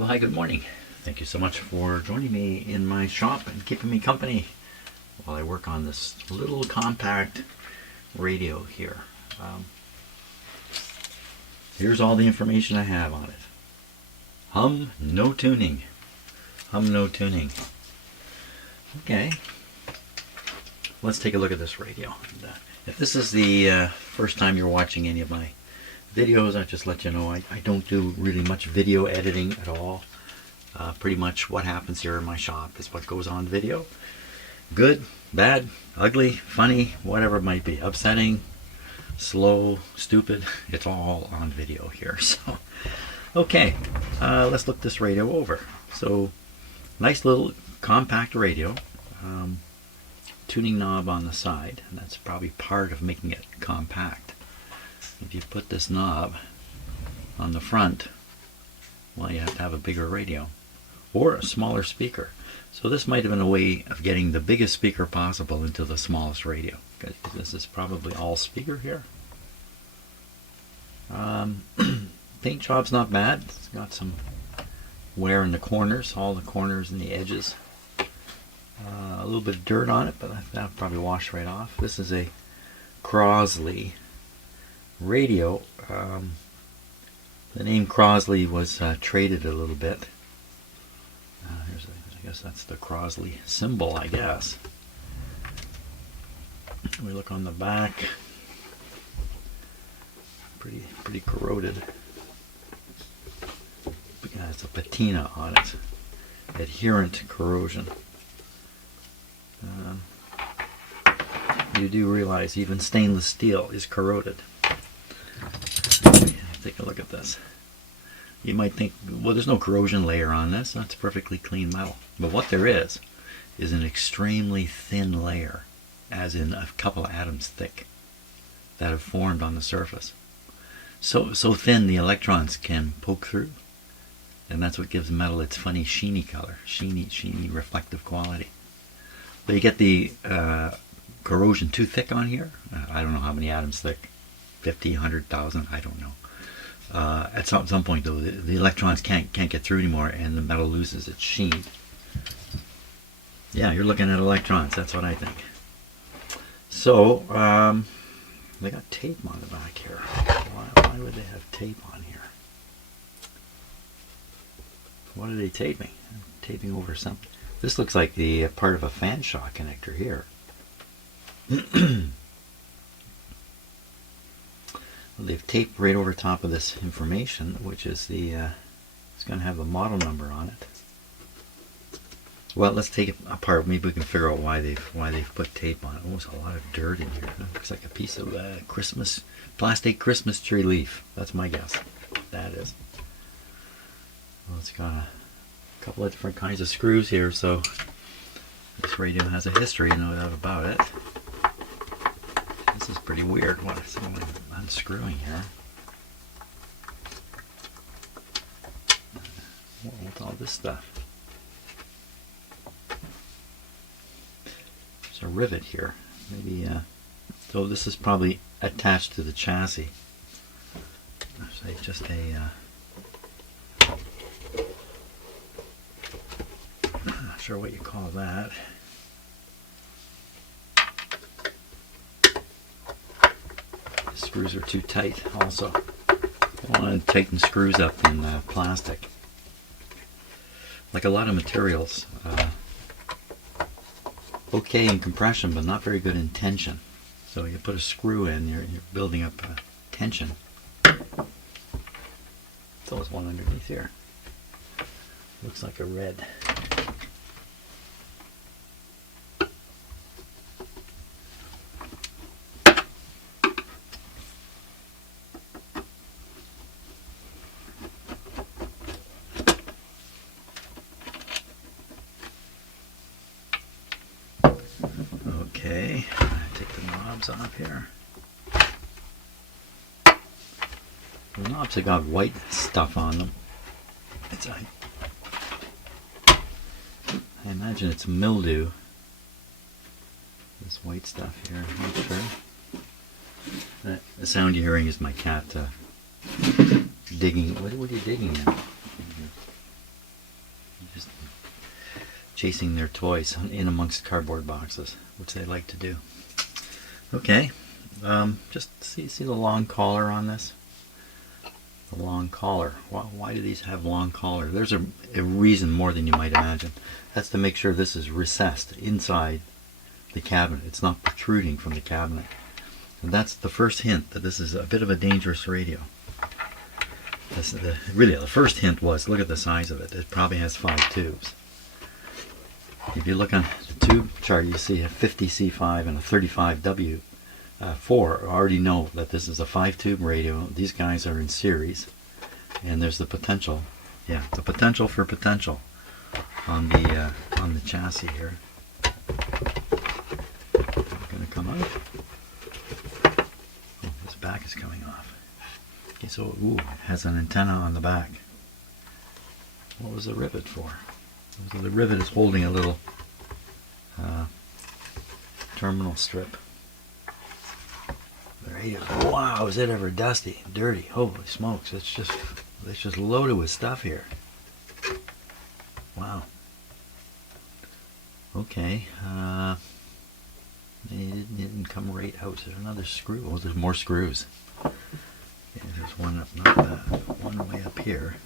Well, hi, good morning. Thank you so much for joining me in my shop and keeping me company while I work on this little compact radio here. Here's all the information I have on it. Hum, no tuning. Hum, no tuning. Okay. Let's take a look at this radio. And, if this is the first time you're watching any of my videos, I'll just let you know I don't do really much video editing at all. Pretty much what happens here in my shop is what goes on video. Good, bad, ugly, funny, whatever it might be. Upsetting, slow, stupid, it's all on video here. So, okay, let's look this radio over. So, nice little compact radio. Tuning knob on the side, and that's probably part of making it compact. If you put this knob on the front, well, you have to have a bigger radio or a smaller speaker. So this might have been a way of getting the biggest speaker possible into the smallest radio. Okay, this is probably all speaker here. Paint job's not bad. It's got some wear in the corners, all the corners and the edges. A little bit of dirt on it, but that'll probably wash right off. This is a Crosley radio. The name Crosley was traded a little bit. I guess that's the Crosley symbol, I guess. We look on the back. Pretty corroded. It has a patina on it. Adherent corrosion. You do realize even stainless steel is corroded. Take a look at this. You might think, well, there's no corrosion layer on this. That's perfectly clean metal. But what there is an extremely thin layer, as in a couple of atoms thick, that have formed on the surface. So thin the electrons can poke through, and that's what gives metal its funny sheeny color, sheeny reflective quality. But you get the corrosion too thick on here. I don't know how many atoms thick, 50, 100,000, I don't know. At some point, though, the electrons can't get through anymore, and the metal loses its sheen. Yeah, you're looking at electrons. That's what I think. So, they got tape on the back here. Why would they have tape on here? What are they taping? Taping over something. This looks like the part of a fan shock connector here. Well, they've taped right over top of this information, which is the it's going to have the model number on it. Well, let's take it apart. Maybe we can figure out why they've put tape on it. Oh, there's a lot of dirt in here. It looks like a piece of plastic Christmas tree leaf. That's my guess. That is. Well, it's got a couple of different kinds of screws here, so this radio has a history, no doubt about it. This is pretty weird. What is someone unscrewing here? What's all this stuff? There's a rivet here. Maybe, so this is probably attached to the chassis. Say just a, I'm not sure what you call that. Screws are too tight also. I want to tighten screws up in plastic. Like a lot of materials. Okay in compression, but not very good in tension. So you put a screw in, you're building up tension. So there's one underneath here. Looks like a red. Okay, take the knobs off here. The knobs have got white stuff on them. I imagine it's mildew. This white stuff here, I'm not sure. The sound you're hearing is my cat digging. What are you digging in? chasing their toys in amongst cardboard boxes, which they like to do. Okay, just see the long collar on this? The long collar. Why do these have long collar? There's a reason more than you might imagine. That's to make sure this is recessed inside the cabinet. It's not protruding from the cabinet. And that's the first hint that this is a bit of a dangerous radio. Really, the first hint was, look at the size of it. It probably has 5 tubes. If you look on the tube chart, you see a 50C5 and a 35W4. Already know that this is a 5-tube radio. These guys are in series, and there's the potential. Yeah, the potential for potential on the chassis here. Going to come out. Oh, this back is coming off. Okay, so it has an antenna on the back. What was the rivet for? So the rivet is holding a little terminal strip. The radio. Wow, is it ever dusty, dirty? Holy smokes! It's just loaded with stuff here. Wow. Okay. It didn't come right out. There's another screw. Oh, there's more screws. Okay, there's one up, not that. One way up here.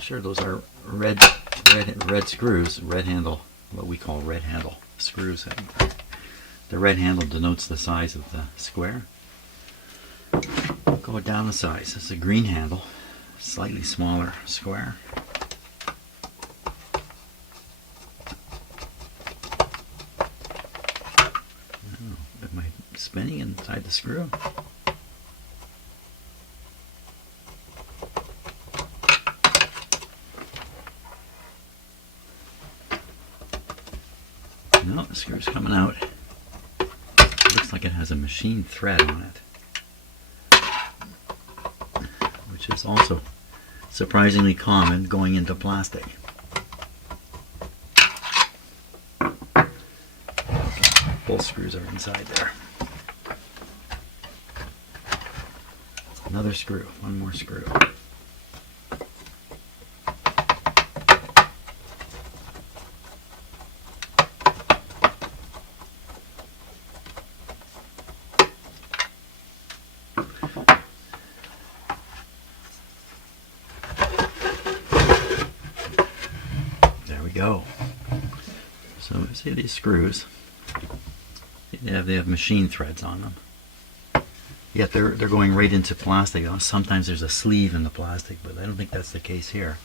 Sure, those are red screws, red handle, what we call red handle screws. The red handle denotes the size of the square. Go down the size. This is a green handle, slightly smaller square. Oh, am I spinning inside the screw? No, the screw's coming out. It looks like it has a machine thread on it, which is also surprisingly common going into plastic. Okay, both screws are inside there. Another screw, one more screw. Go. So see these screws? They have machine threads on them. Yet they're going right into plastic. Sometimes there's a sleeve in the plastic, but I don't think that's the case here.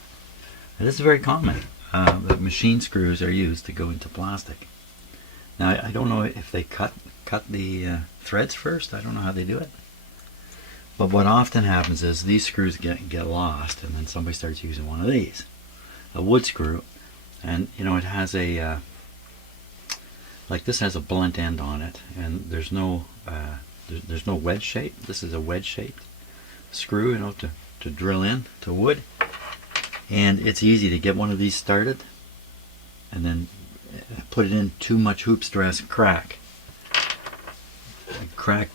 And this is very common. The machine screws are used to go into plastic. Now I don't know if they cut the threads first. I don't know how they do it. But what often happens is these screws get lost, and then somebody starts using one of these, a wood screw. And you know, it has a like this has a blunt end on it, and there's no wedge shape. This is a wedge shaped screw, you know, to drill in to wood, and it's easy to get one of these started, and then put it in too much hoop stress, crack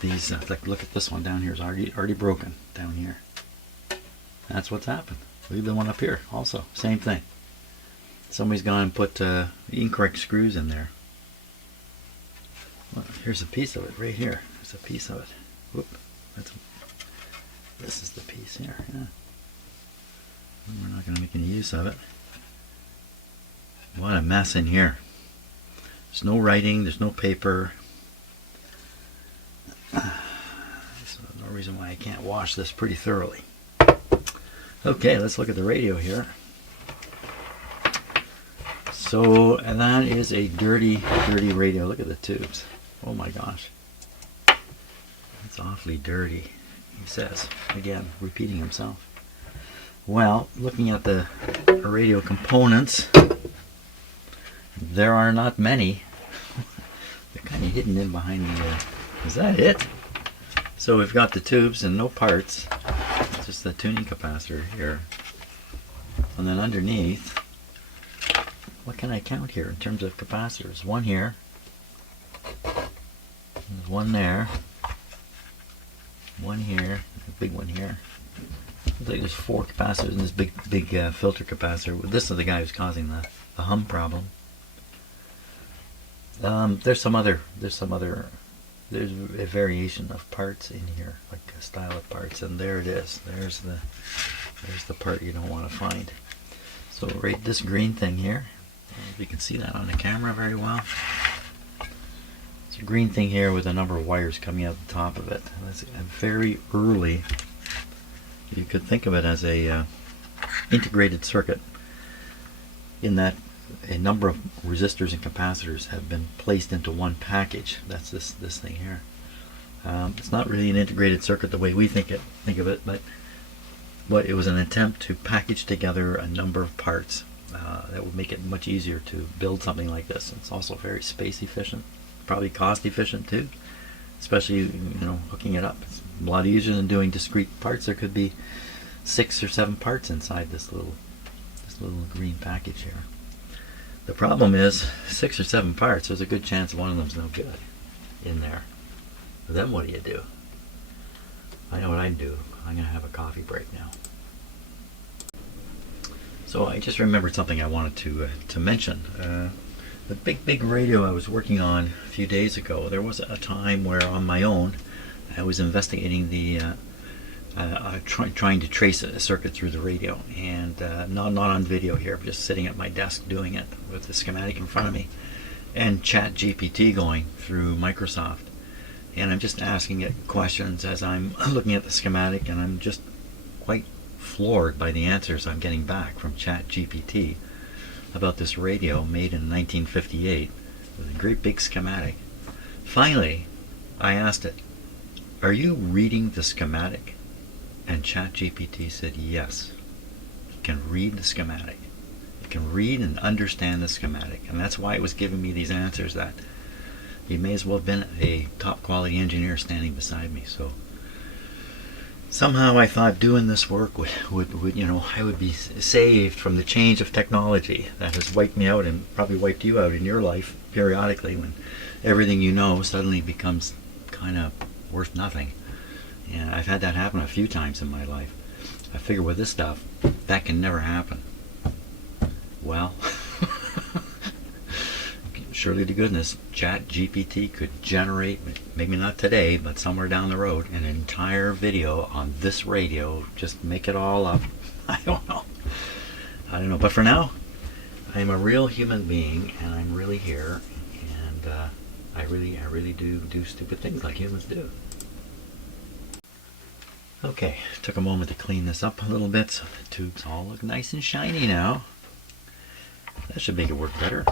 these. Like look at this one down here is already broken down here. That's what's happened. Leave the one up here also, same thing. Somebody's gone and put incorrect screws in there. Well, here's a piece of it right here. There's a piece of it. Whoop. This is the piece here. Yeah. We're not going to make any use of it. What a mess in here. There's no writing. There's no paper. So no reason why I can't wash this pretty thoroughly. Okay, let's look at the radio here. So, and that is a dirty radio. Look at the tubes. Oh my gosh. It's awfully dirty, he says. Again, repeating himself. Well, looking at the radio components, there are not many. They're kind of hidden in behind the... is that it? So we've got the tubes and no parts. It's there's the tuning capacitor here. And then underneath, what can I count here in terms of capacitors? One here. There's one there. One here. A big one here. Looks like there's 4 capacitors in this big filter capacitor. This is the guy who's causing the hum problem. There's a variation of parts in here, like a style of parts, and there it is. There's the part you don't want to find. So right, this green thing here, you can see that on the camera very well. It's a green thing here with a number of wires coming out the top of it. That's a very early. You could think of it as a integrated circuit, in that a number of resistors and capacitors have been placed into one package. That's this thing here. It's not really an integrated circuit the way we think of it, but it was an attempt to package together a number of parts that would make it much easier to build something like this. It's also very space efficient, probably cost efficient too, especially hooking it up. It's a lot easier than doing discrete parts. There could be 6 or 7 parts inside this little green package here. The problem is 6 or 7 parts. There's a good chance one of them's no good in there. Then what do you do? I know what I'd do. I'm gonna have a coffee break now. So I just remembered something I wanted to mention. The big radio I was working on a few days ago. There was a time where on my own I was investigating trying to trace a circuit through the radio, and not on video here, but just sitting at my desk doing it with the schematic in front of me, and Chat GPT going through Microsoft, and I'm just asking it questions as I'm looking at the schematic, and I'm just quite floored by the answers I'm getting back from Chat GPT about this radio made in 1958 with a great big schematic. Finally, I asked it, "Are you reading the schematic?" And ChatGPT said yes. It can read the schematic. It can read and understand the schematic. And that's why it was giving me these answers that you may as well have been a top quality engineer standing beside me. So somehow I thought doing this work would I would be saved from the change of technology that has wiped me out and probably wiped you out in your life periodically, when everything you know suddenly becomes kind of worth nothing. And I've had that happen a few times in my life. I figure with this stuff, that can never happen. Well, surely to goodness, ChatGPT could generate, maybe not today, but somewhere down the road, an entire video on this radio. Just make it all up. I don't know. But for now, I am a real human being, and I'm really here, and I really do stupid things like humans do. Okay, took a moment to clean this up a little bit so the tubes all look nice and shiny now. That should make it work better.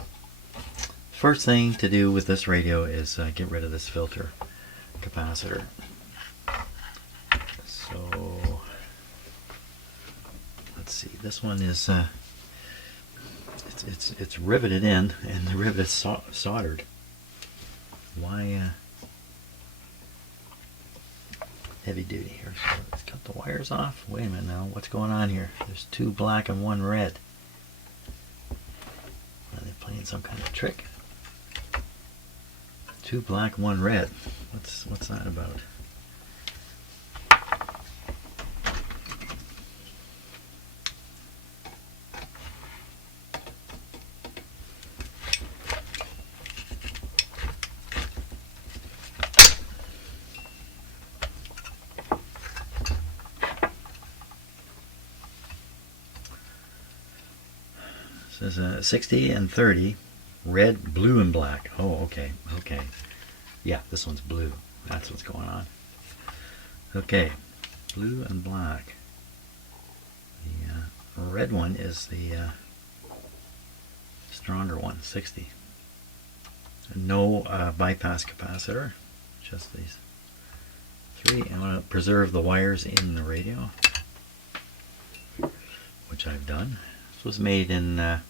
First thing to do with this radio is get rid of this filter capacitor. So let's see, this one is it's riveted in, and the rivet is soldered. Why heavy duty here? So let's cut the wires off. Wait a minute now, what's going on here? There's 2 black and 1 red. Are they playing some kind of trick? 2 black, 1 red. What's that about? It says 60 and 30, red, blue, and black. Oh, okay. Yeah, this one's blue. That's what's going on. Okay, blue and black. The red one is the stronger one, 60. No bypass capacitor, just these 3. I'm going to preserve the wires in the radio, which I've done. This was made in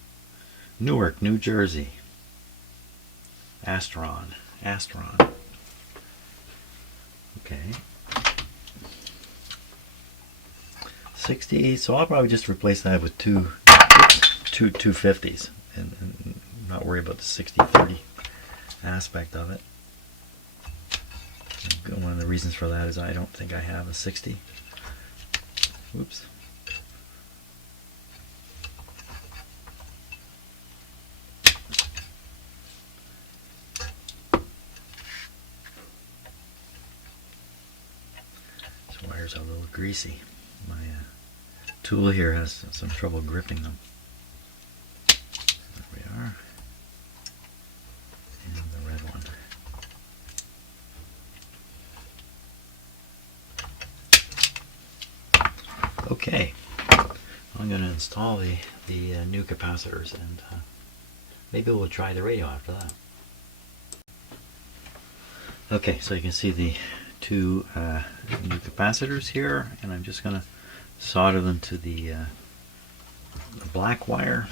Newark, New Jersey. Astron. Okay. 60, so I'll probably just replace that with two 250s and not worry about the 60-30 aspect of it. One of the reasons for that is I don't think I have a 60. Oops. These wires are a little greasy. My tool here has some trouble gripping them. There we are. And the red one. Okay, I'm going to install the new capacitors, and maybe we'll try the radio after that. Okay, so you can see the two new capacitors here, and I'm just going to solder them to the black wire.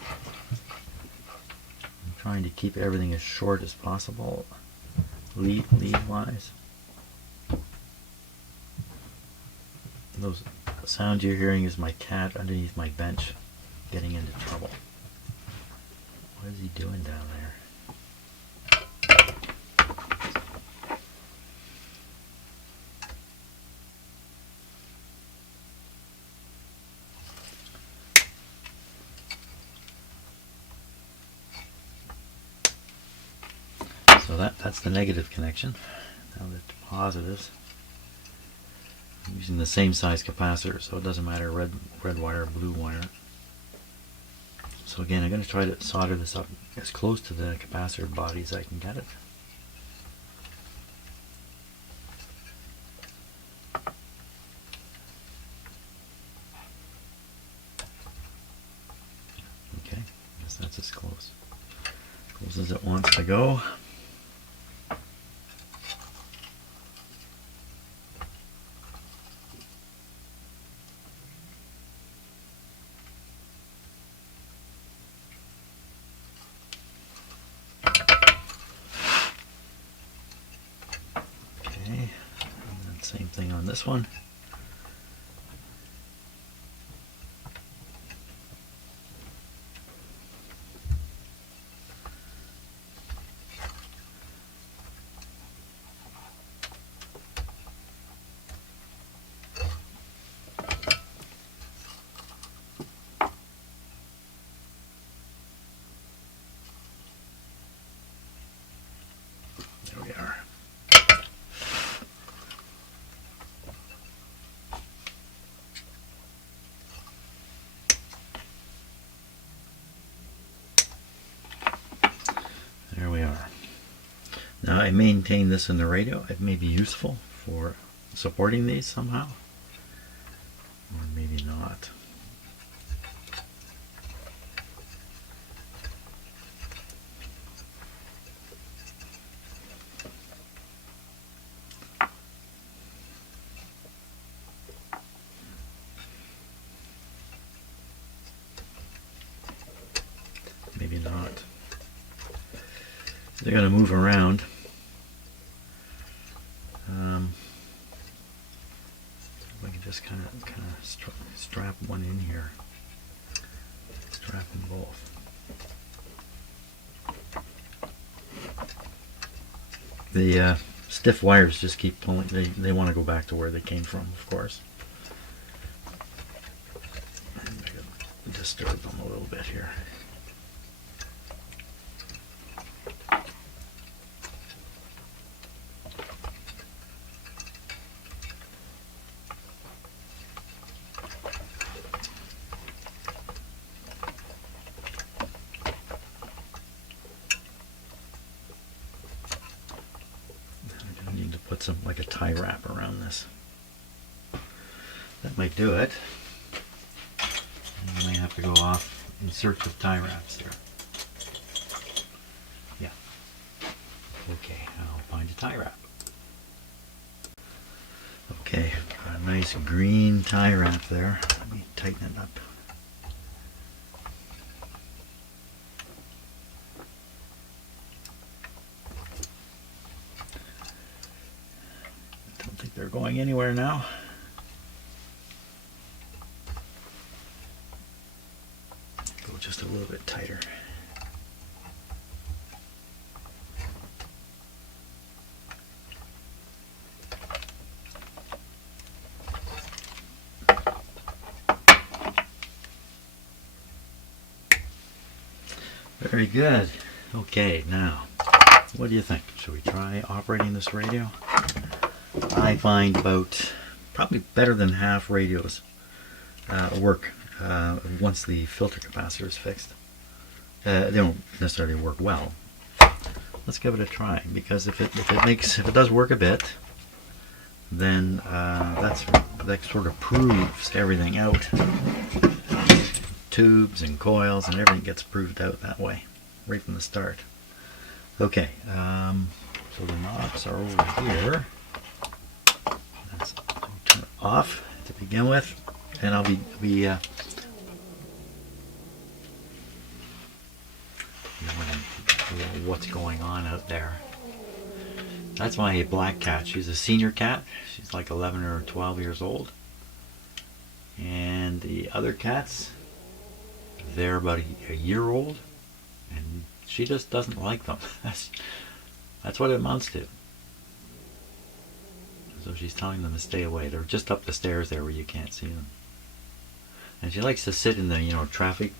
I'm trying to keep everything as short as possible, lead wise. Those sounds you're hearing is my cat underneath my bench getting into trouble. What is he doing down there? So that's the negative connection. Now the positives. I'm using the same size capacitor, so it doesn't matter red wire or blue wire. So again, I'm going to try to solder this up as close to the capacitor body as I can get it. Okay, I guess that's as close as it wants to go. Same thing on this one. There we are. There we are. Now I maintain this in the radio. It may be useful for supporting these somehow, or maybe not. Maybe not. They're going to move around. I can just kind of strap one in here. Strap them both. The stiff wires just keep pulling. They want to go back to where they came from, of course. I'm going to disturb them a little bit here. Put some, like a tie wrap around this. That might do it. And then I have to go off in search of tie wraps there. Yeah. Okay, I'll find a tie wrap. Okay, got a nice green tie wrap there. Let me tighten it up. They're going anywhere now. just a little bit tighter. Very good. Okay, now, what do you think? Should we try operating this radio? I find about probably better than half radios work once the filter capacitor is fixed. They don't necessarily work well. Let's give it a try, because if it does work a bit, then that sort of proves everything out. Tubes and coils and everything gets proved out that way, right from the start. Okay, so the knobs are over here. I'll turn it off to begin with, and I'll be what's going on out there. That's my black cat. She's a senior cat. She's like 11 or 12 years old. And the other cats, they're about a year old, and she just doesn't like them. That's what it amounts to. So she's telling them to stay away. They're just up the stairs there where you can't see them. And she likes to sit in the traffic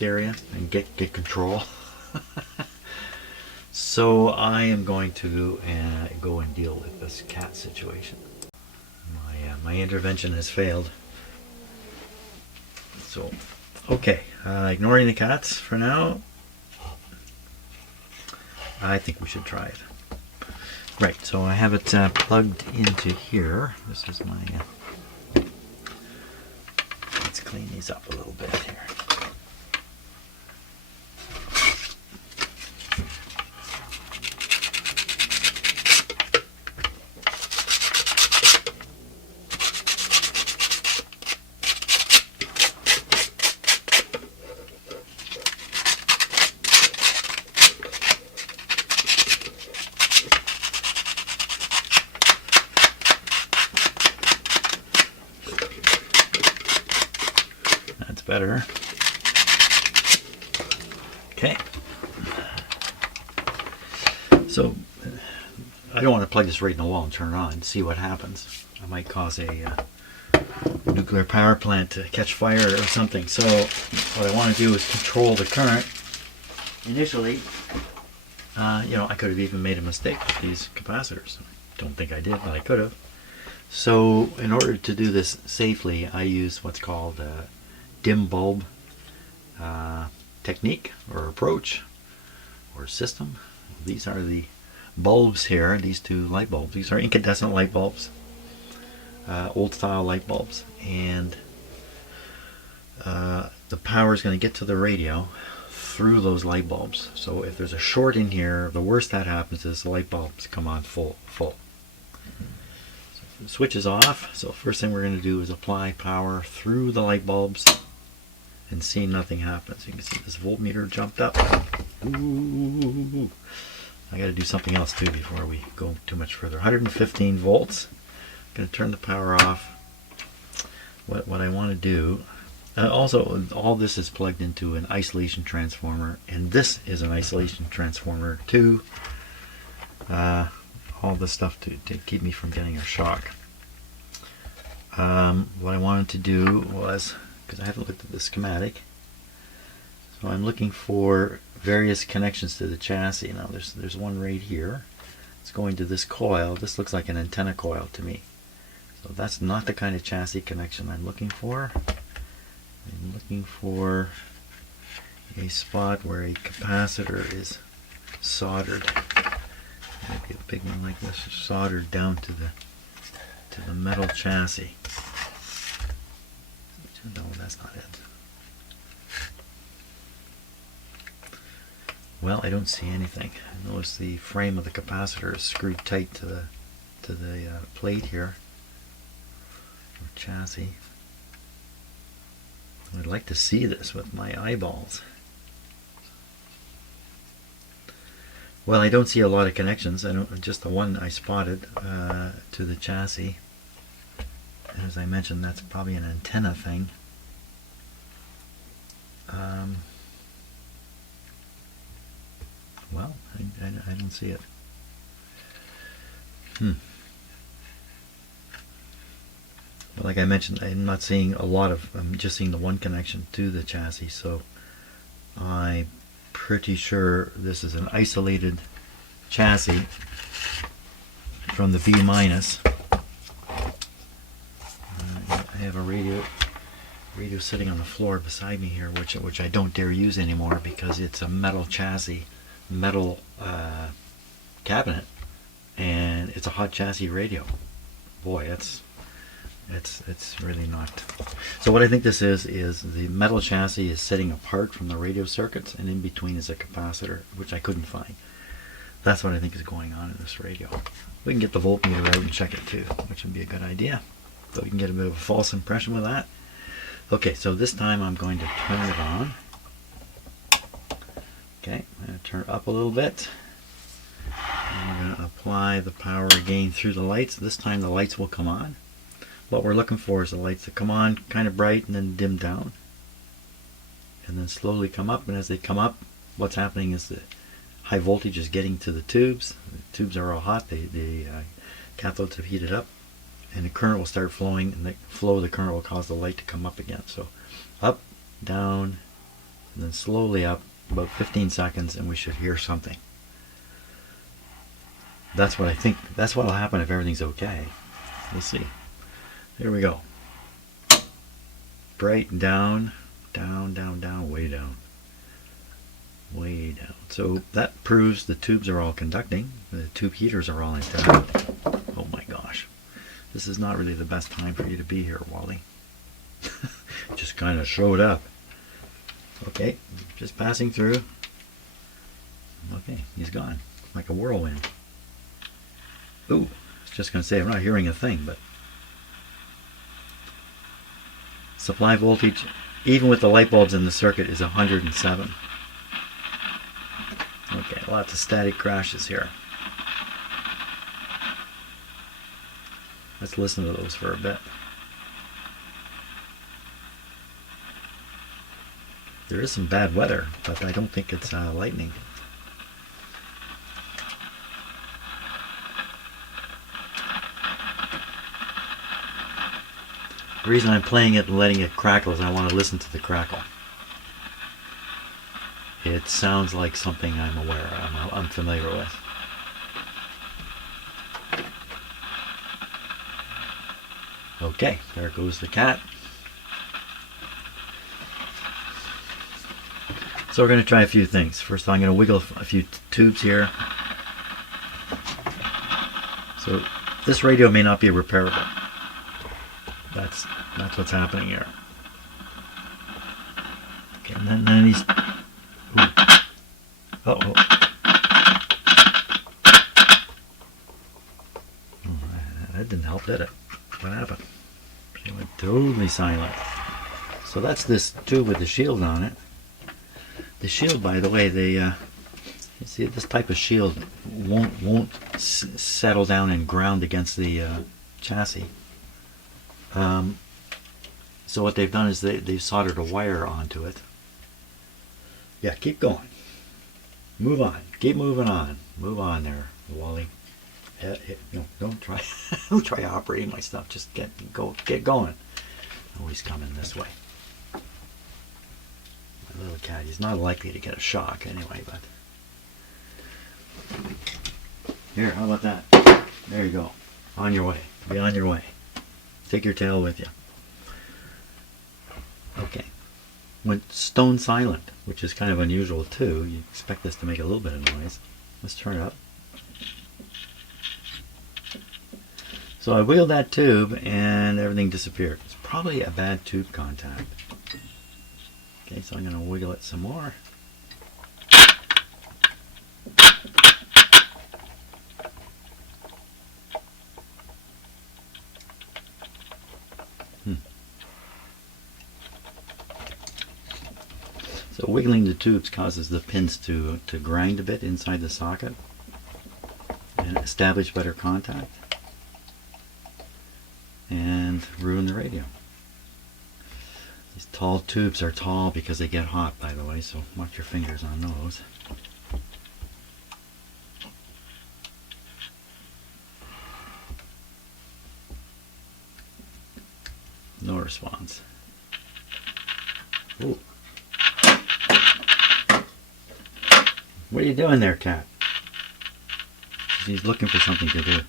area and get control. So I am going to go and deal with this cat situation. My intervention has failed. So, okay, ignoring the cats for now. I think we should try it. Right, so I have it plugged into here. This is my... let's clean these up a little bit here. Better. Okay. So I don't want to plug this right in the wall and turn it on and see what happens. I might cause a nuclear power plant to catch fire or something. So what I want to do is control the current. Initially, I could have even made a mistake with these capacitors. I don't think I did, but I could have. So in order to do this safely, I use what's called dim bulb technique or approach or system. These are the bulbs here, these two light bulbs. These are incandescent light bulbs, old style light bulbs, and the power is going to get to the radio through those light bulbs. So if there's a short in here, the worst that happens is the light bulbs come on full. So the switch is off, so first thing we're going to do is apply power through the light bulbs and see nothing happens. You can see this voltmeter jumped up. Ooh. I got to do something else too before we go too much further. 115 volts. I'm going to turn the power off. What I want to do, also all this is plugged into an isolation transformer, and this is an isolation transformer too. All this stuff to keep me from getting a shock. What I wanted to do was, because I haven't looked at the schematic, so I'm looking for various connections to the chassis. Now there's one right here. It's going to this coil. This looks like an antenna coil to me. So that's not the kind of chassis connection I'm looking for. I'm looking for a spot where a capacitor is soldered. Maybe a big one like this, soldered down to the metal chassis. No, that's not it. Well, I don't see anything. I notice the frame of the capacitor is screwed tight to the plate here, or chassis. I'd like to see this with my eyeballs. Well, I don't see a lot of connections. Just the one I spotted to the chassis. As I mentioned, that's probably an antenna thing. Well, I don't see it. Like I mentioned, I'm not seeing a lot of, I'm just seeing the one connection to the chassis, so I'm pretty sure this is an isolated chassis from the B minus. I have a radio sitting on the floor beside me here, which I don't dare use anymore because it's a metal chassis, metal cabinet, and it's a hot chassis radio. Boy, it's really not. So what I think this is the metal chassis is sitting apart from the radio circuits, and in between is a capacitor, which I couldn't find. That's what I think is going on in this radio. We can get the voltmeter out and check it too, which would be a good idea. So we can get a bit of a false impression with that. Okay, so this time I'm going to turn it on. Okay, I'm going to turn it up a little bit. And I'm going to apply the power again through the lights. This time the lights will come on. What we're looking for is the lights to come on kind of bright and then dim down. And then slowly come up. And as they come up, what's happening is the high voltage is getting to the tubes. The tubes are all hot. The cathodes have heated up. And the current will start flowing, and the flow of the current will cause the light to come up again. So up, down, and then slowly up, about 15 seconds, and we should hear something. That's what I think. That's what will happen if everything's okay. We'll see. Here we go. Bright, down, down, down, down, way down. Way down. So that proves the tubes are all conducting. The tube heaters are all intact. Oh my gosh. This is not really the best time for you to be here, Wally. Just kind of showed up. Okay, just passing through. Okay, he's gone. Like a whirlwind. Ooh, I was just going to say, I'm not hearing a thing, but... Supply voltage, even with the light bulbs in the circuit, is 107. Okay, lots of static crashes here. Let's listen to those for a bit. There is some bad weather, but I don't think it's lightning. The reason I'm playing it and letting it crackle is I want to listen to the crackle. It sounds like something I'm aware of, I'm familiar with. Okay, there goes the cat. So we're going to try a few things. First I'm going to wiggle a few tubes here. So this radio may not be repairable. That's what's happening here. Okay, and then he's... Uh-oh. That didn't help, did it? What happened? It went totally silent. So that's this tube with the shield on it. The shield, by the way, you see this type of shield won't settle down and ground against the chassis. So what they've done is they've soldered a wire onto it. Yeah, keep going. Move on. Keep moving on. Move on there, Wally. No, don't try. Don't try operating my stuff. Just get going. Oh, he's coming this way. My little cat. He's not likely to get a shock anyway, but here. How about that? There you go. On your way. Be on your way. Take your tail with you. Okay. Went stone silent, which is kind of unusual too. You expect this to make a little bit of noise. Let's turn it up. So I wiggled that tube and everything disappeared. It's probably a bad tube contact. Okay, so I'm going to wiggle it some more. So wiggling the tubes causes the pins to grind a bit inside the socket and establish better contact and ruin the radio. These tall tubes are tall because they get hot, by the way, so watch your fingers on those. No response. Ooh. What are you doing there, cat? He's looking for something to do.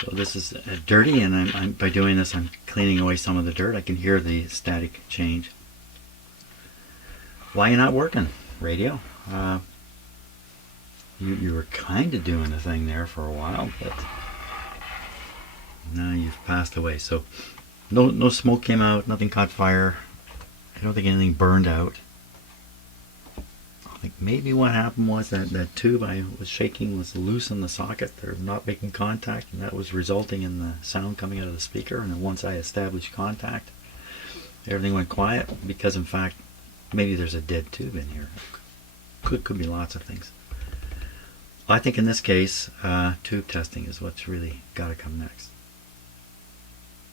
So this is dirty, and by doing this, I'm cleaning away some of the dirt. I can hear the static change. Why are you not working, radio? You were kind of doing the thing there for a while, but now you've passed away. So no smoke came out, nothing caught fire. I don't think anything burned out. I think maybe what happened was that tube I was shaking was loose in the socket. They're not making contact, and that was resulting in the sound coming out of the speaker. And then once I established contact, everything went quiet, because in fact maybe there's a dead tube in here. Could be lots of things. I think in this case, tube testing is what's really got to come next.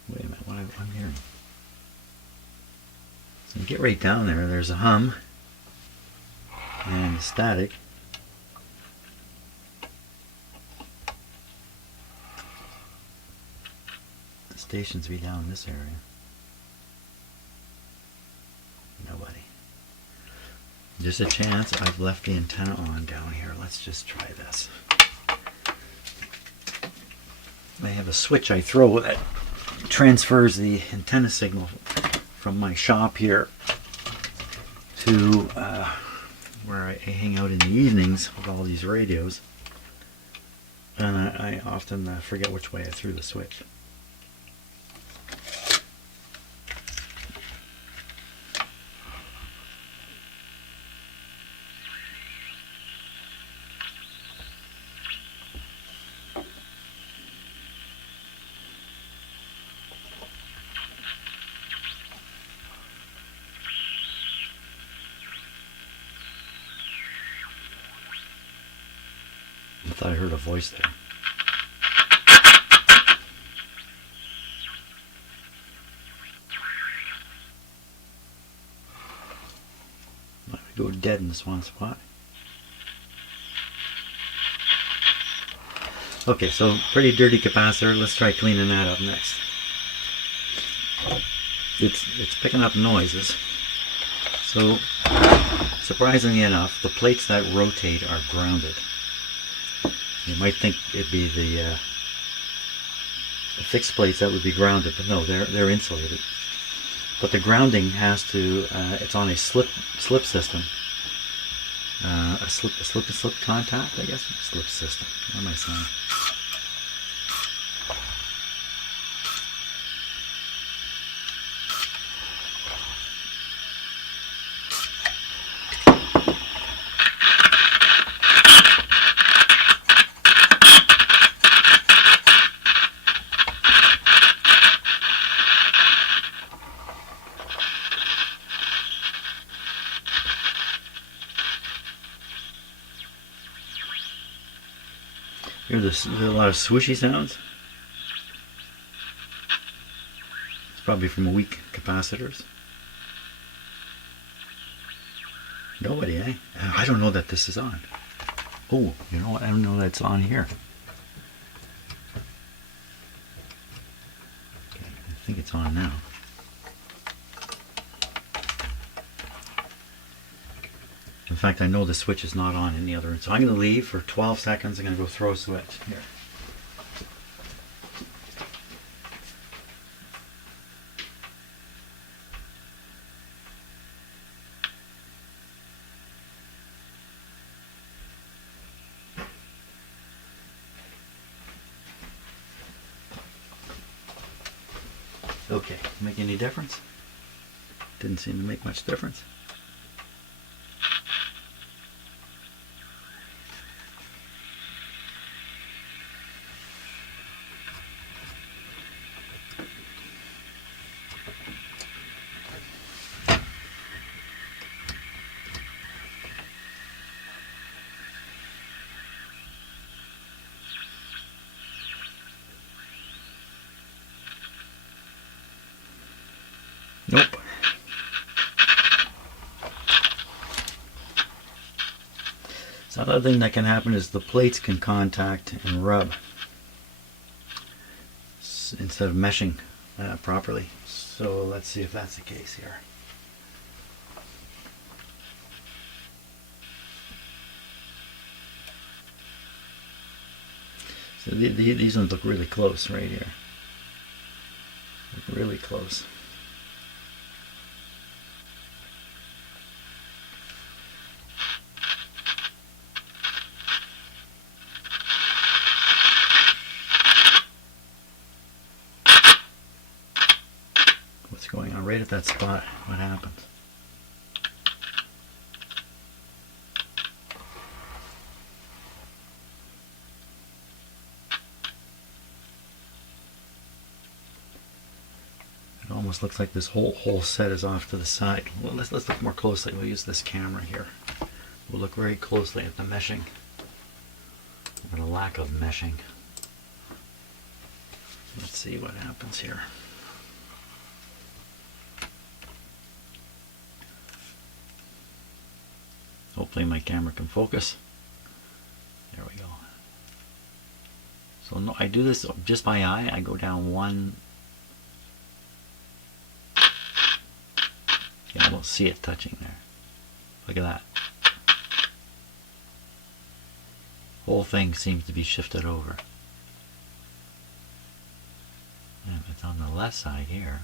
Wait a minute, what I'm hearing. So you get right down there, there's a hum and a static. The stations be down in this area. Nobody. There's a chance I've left the antenna on down here. Let's just try this. I have a switch I throw that transfers the antenna signal from my shop here to where I hang out in the evenings with all these radios. And I often forget which way I threw the switch. I thought I heard a voice there. Might go dead in this one spot. Okay, so pretty dirty capacitor. Let's try cleaning that up next. It's picking up noises. So, surprisingly enough, the plates that rotate are grounded. You might think it'd be the fixed plates that would be grounded, but no, they're insulated. But the grounding has to, it's on a slip system. A slip contact, I guess? Slip system. What am I saying? There's a lot of swooshy sounds. It's probably from weak capacitors. Nobody, eh? I don't know that this is on. Oh, you know what? I don't know that it's on here. Okay, I think it's on now. In fact, I know the switch is not on in the other end. So I'm going to leave for 12 seconds. I'm going to go throw a switch. Here. Okay, make any difference? Didn't seem to make much difference. So the other thing that can happen is the plates can contact and rub instead of meshing properly. So let's see if that's the case here. So these ones look really close right here. Look really close. What's going on right at that spot? What happens? It almost looks like this whole set is off to the side. Well, let's look more closely. We'll use this camera here. We'll look very closely at the meshing, or the lack of meshing. Let's see what happens here. Hopefully my camera can focus. There we go. So no, I do this just by eye. I go down one. Yeah, I don't see it touching there. Look at that. Whole thing seems to be shifted over. And it's on the left side here.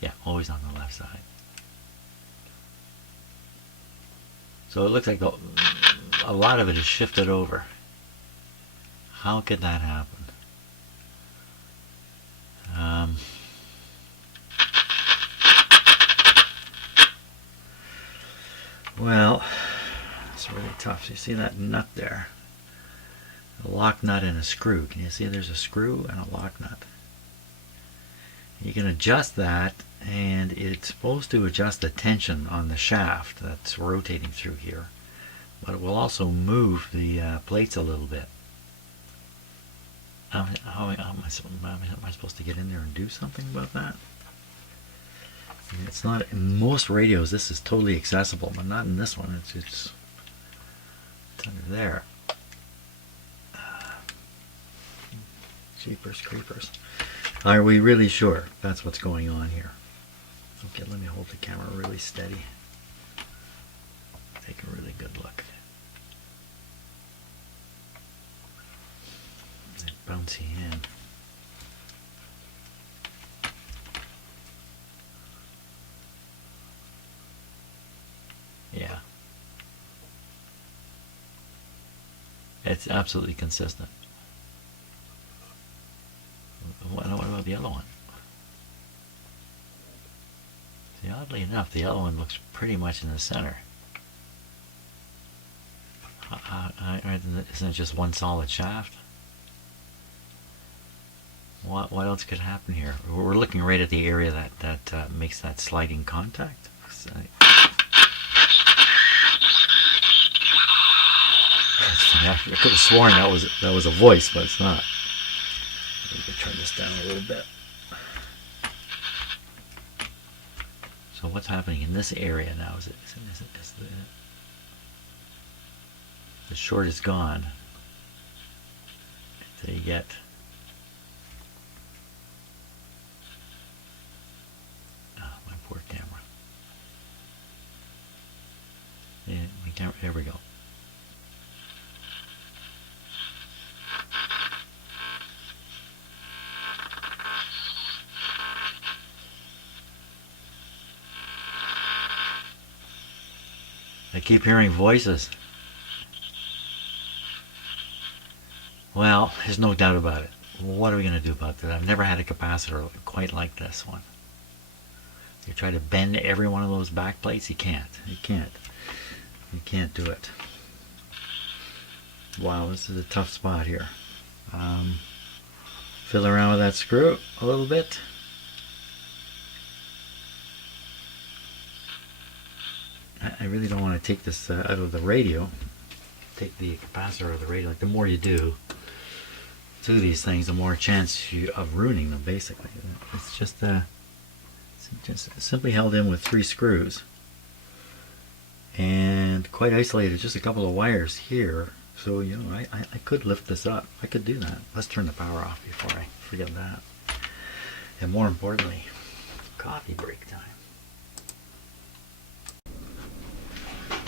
Yeah, always on the left side. So it looks like a lot of it is shifted over. How could that happen? Well, it's really tough. You see that nut there? A lock nut and a screw. Can you see there's a screw and a lock nut? You can adjust that, and it's supposed to adjust the tension on the shaft that's rotating through here, but it will also move the plates a little bit. How am I supposed to get in there and do something about that? It's not in most radios. This is totally accessible, but not in this one. It's under there. Jeepers creepers. Are we really sure that's what's going on here? Okay, let me hold the camera really steady. Take a really good look. That bouncy hand. Yeah. It's absolutely consistent. What about the other one? See, oddly enough, the other one looks pretty much in the center. Isn't it just one solid shaft? What else could happen here? We're looking right at the area that makes that sliding contact. I could have sworn that was a voice, but it's not. We can turn this down a little bit. So what's happening in this area now? Is the short is gone until you get my poor camera. Yeah, my camera. There we go. I keep hearing voices. Well, there's no doubt about it. What are we going to do about that? I've never had a capacitor quite like this one. You try to bend every one of those back plates, you can't. You can't do it. Wow, this is a tough spot here. Fiddle around with that screw a little bit. I really don't want to take this out of the radio. Take the capacitor out of the radio. Like, the more you do to these things, the more chance of ruining them, basically. It's just simply held in with 3 screws. And and quite isolated, just a couple of wires here. So, you know, I could lift this up. I could do that. Let's turn the power off before I forget that. And more importantly, coffee break time.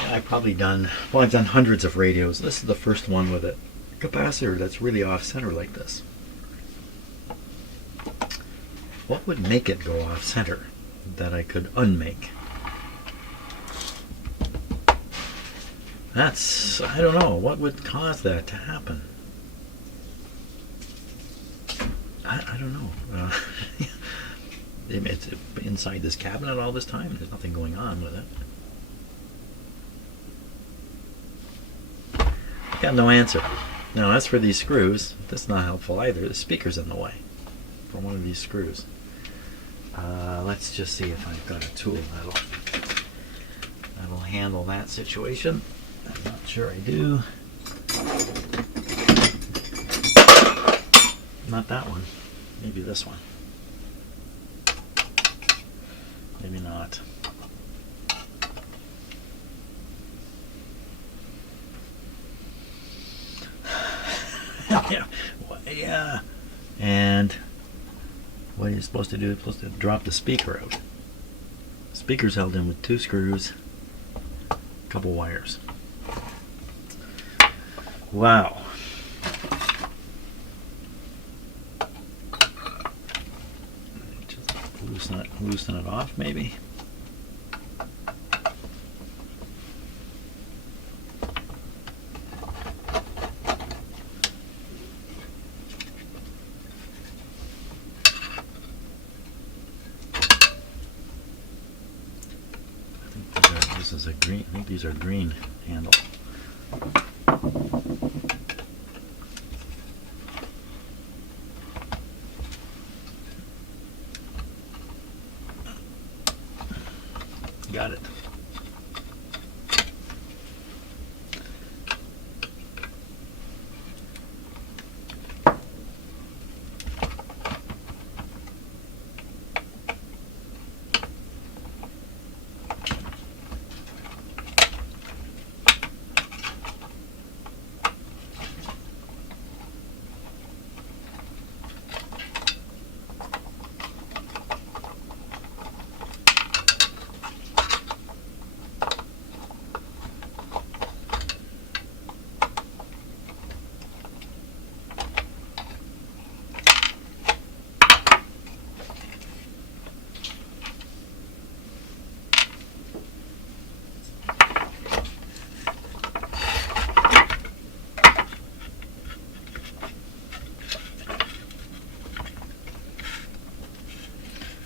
I've probably done, well, I've done hundreds of radios. This is the first one with a capacitor that's really off center like this. What would make it go off center that I could unmake? That's, I don't know, what would cause that to happen? I don't know. It's inside this cabinet all this time. There's nothing going on with it. Got no answer. Now as for these screws, that's not helpful either. The speaker's in the way for one of these screws. Let's just see if I've got a tool that'll handle that situation. I'm not sure I do. Not that one. Maybe this one. Maybe not. Yeah. And what are you supposed to do? You're supposed to drop the speaker out. The speaker's held in with 2 screws, a couple wires. Wow. Just loosen it off, maybe. This is a green. I think these are green handles. Got it.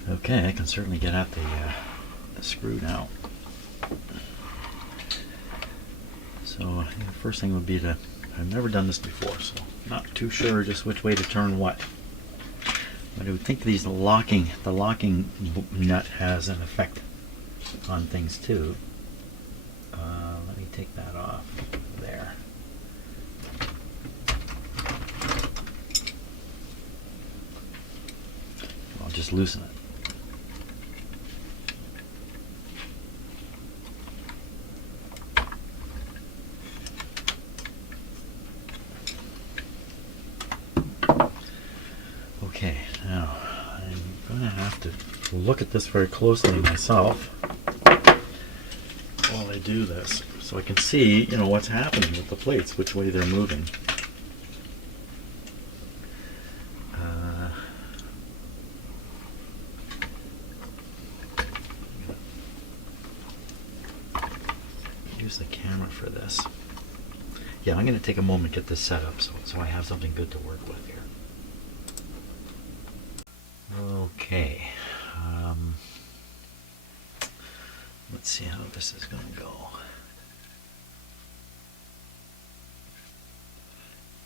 Okay, I can certainly get at the screw now. So the first thing would be to, I've never done this before, so not too sure just which way to turn what. But I would think the locking nut has an effect on things too. Let me take that off there. I'll just loosen it. Okay, now I'm going to have to look at this very closely myself while I do this, so I can see, you know, what's happening with the plates, which way they're moving. Use the camera for this. Yeah, I'm going to take a moment to get this set up so I have something good to work with here. Okay, let's see how this is going to go.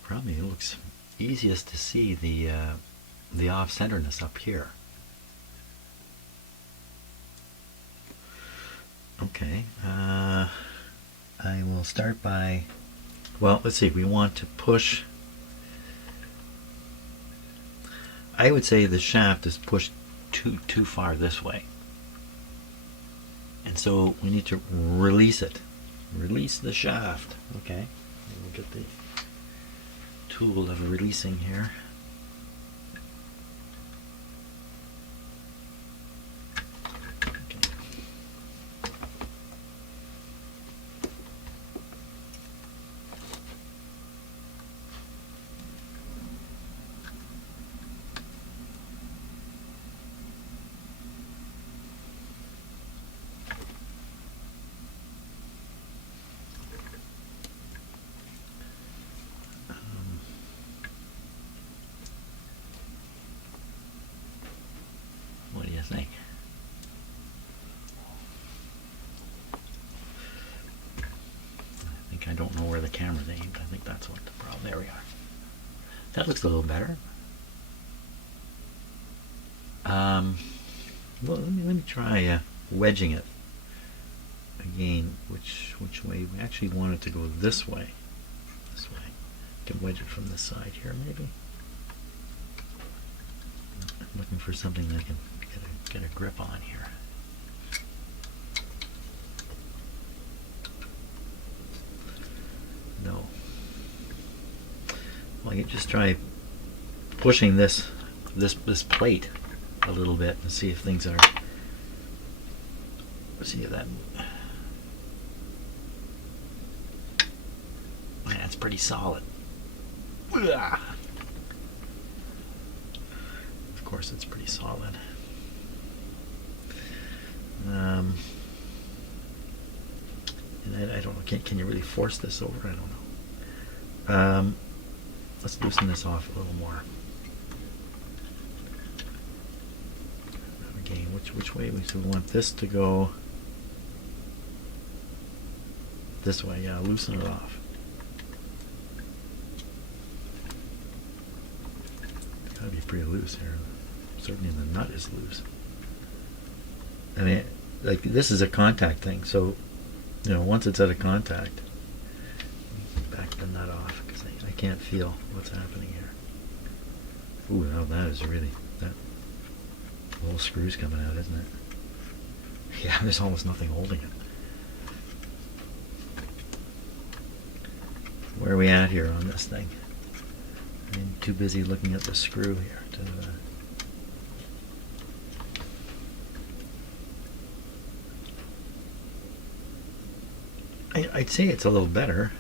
Probably it looks easiest to see the off-centerness up here. Okay, I will start by, well, let's see, we want to push. I would say the shaft is pushed too far this way, and so we need to release it Release the shaft. Okay. We'll get the tool of releasing here. What do you think? I think I don't know where the camera's aimed. I think that's what the problem. There we are. That looks a little better. Well, let me try wedging it again. Which way? We actually want it to go this way. This way. I can wedge it from this side here, maybe. I'm looking for something that I can get a grip on here. No. Well, you just try pushing this plate a little bit and see if things are. See if that. Man, it's pretty solid. Of course, it's pretty solid. And I don't know. Can you really force this over? I don't know. Let's loosen this off a little more. Again, which way we want this to go? This way, yeah. Loosen it off. It's gotta be pretty loose here. Certainly the nut is loose. I mean, like this is a contact thing, so you know once it's out of contact, back the nut off because I can't feel what's happening here. Ooh, now that is really that whole screw's coming out, isn't it? Yeah, there's almost nothing holding it. Where are we at here on this thing? I'm too busy looking at the screw here to. I'd say it's a little better.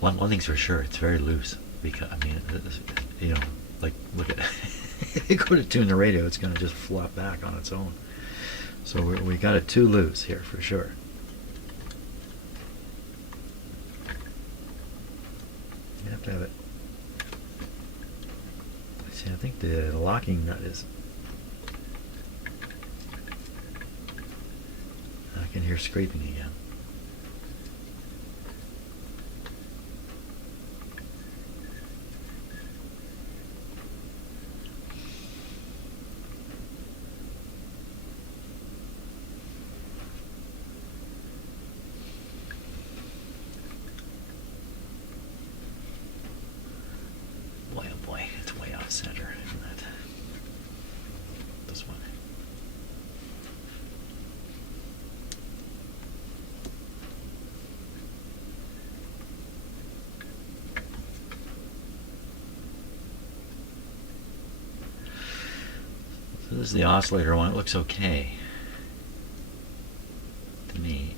One thing's for sure, it's very loose. Because I mean, you know, like look at you go to tune the radio, it's going to just flop back on its own. So we got it too loose here for sure. You have to have it. See, I think the locking nut is. I can hear scraping again. Center, isn't it? This one. So this is the oscillator one. It looks okay to me.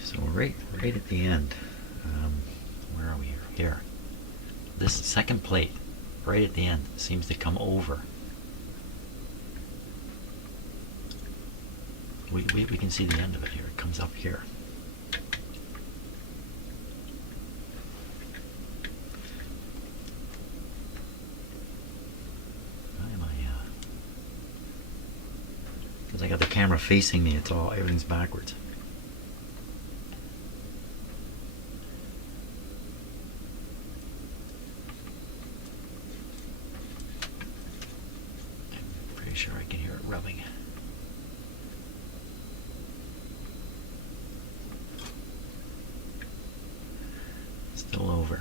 So right at the end, where are we here? This second plate, right at the end, seems to come over. We can see the end of it here. It comes up here. Because I got the camera facing me, everything's backwards. I'm pretty sure I can hear it rubbing. Still over.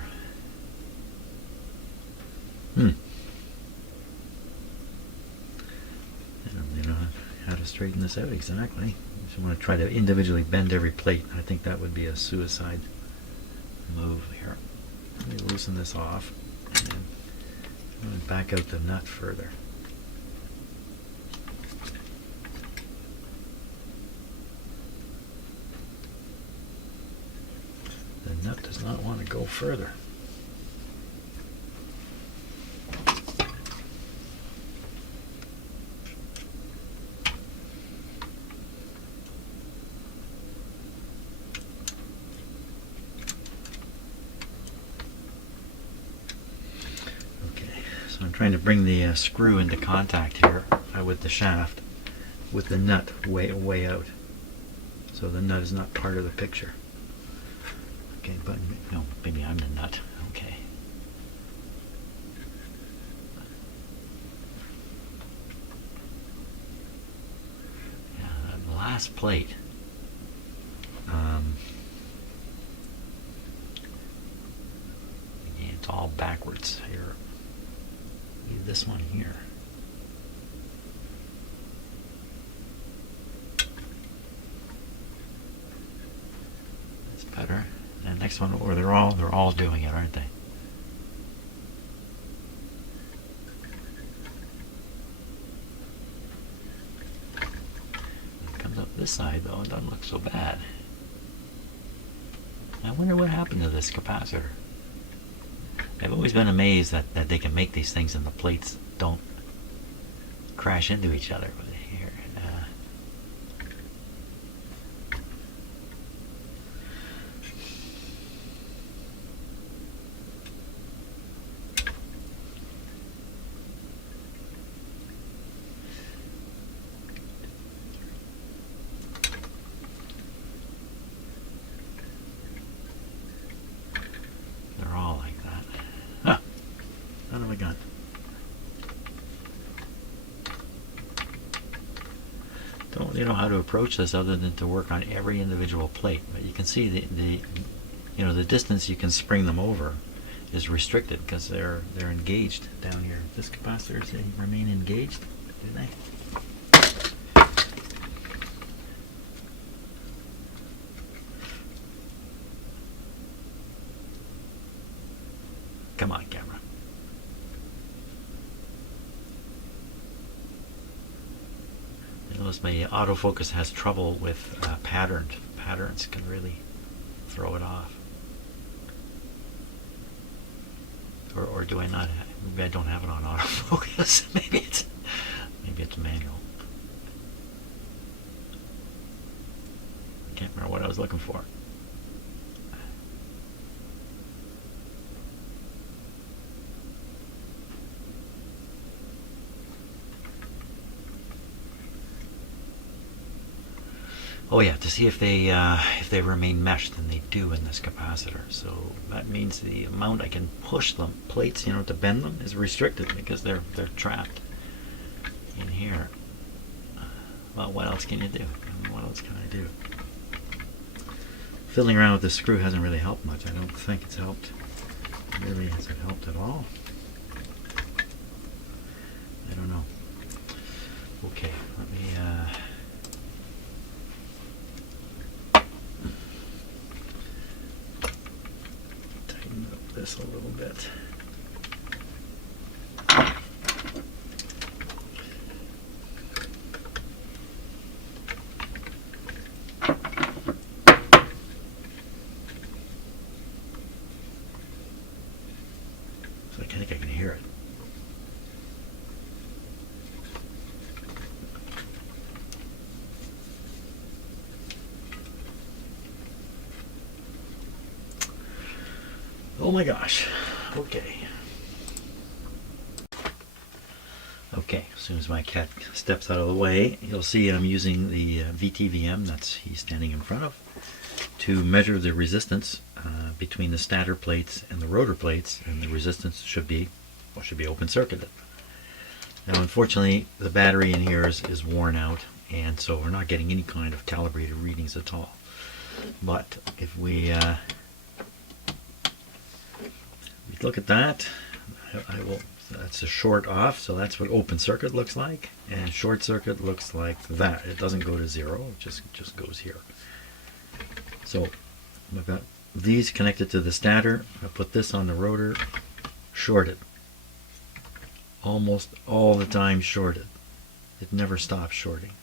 I don't really know how to straighten this out exactly. I just want to try to individually bend every plate. I think that would be a suicide move here. Let me loosen this off and then I'm going to back out the nut further. The nut does not want to go further. So I'm trying to bring the screw into contact here with the shaft, with the nut way out. So the nut is not part of the picture. Okay, but no, maybe I'm the nut. Okay. Yeah, that last plate. Again, it's all backwards here. This one here. That's better. And next one, or they're all doing it, aren't they? It comes up this side though, it doesn't look so bad. I wonder what happened to this capacitor. I've always been amazed that they can make these things and the plates don't crash into each other. But here, they're all like that. Huh. Out of a gun. Don't really know how to approach this other than to work on every individual plate. But you can see the distance you can spring them over is restricted because they're engaged down here. This capacitor, they remain engaged, do they? Come on, camera. You notice my autofocus has trouble with patterns. Patterns can really throw it off. Or do I not have, maybe I don't have it on autofocus. maybe it's manual. I can't remember what I was looking for. Oh yeah, to see if they remain meshed, and they do in this capacitor. So that means the amount I can push the plates, to bend them is restricted because they're trapped in here. Well, what else can you do? What else can I do? Fiddling around with the screw hasn't really helped much. I don't think it's helped. Really, has it helped at all? I don't know. Okay, let me. This a little bit. So I think I can hear it. Oh my gosh. Okay. Okay, as soon as my cat steps out of the way, you'll see I'm using the VTVM he's standing in front of to measure the resistance between the stator plates and the rotor plates, and the resistance should be open circuited. Now unfortunately the battery in here is worn out, and so we're not getting any kind of calibrated readings at all. But if we look at that, I will. That's a short off, so that's what open circuit looks like, and short circuit looks like that. It doesn't go to zero; it just goes here. So I've got these connected to the stator. I put this on the rotor, shorted. Almost all the time shorted. It never stops shorting.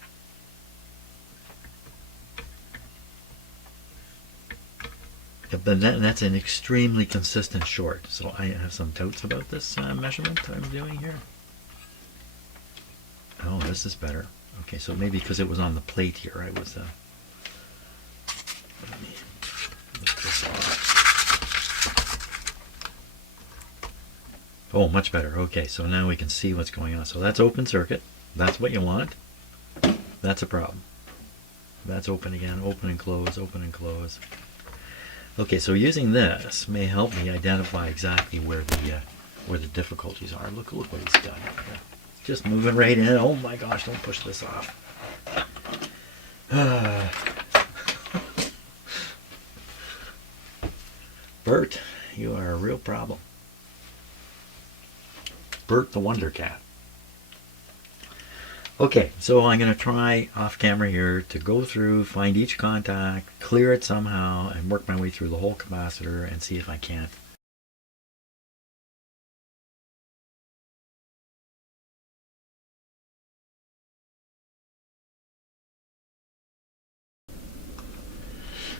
But that's an extremely consistent short. So I have some doubts about this measurement I'm doing here. Oh, this is better. Okay, so maybe because it was on the plate here, I was. Let me lift this off. Oh, much better. Okay, so now we can see what's going on. So that's open circuit. That's what you want. That's a problem. That's open again. Open and close. Open and close. Okay, so using this may help me identify exactly where the difficulties are. Look what he's done. Just moving right in. Oh my gosh! Don't push this off. Bert, you are a real problem. Bert the Wonder Cat. Okay, so I'm going to try off camera here to go through, find each contact, clear it somehow, and work my way through the whole capacitor and see if I can't.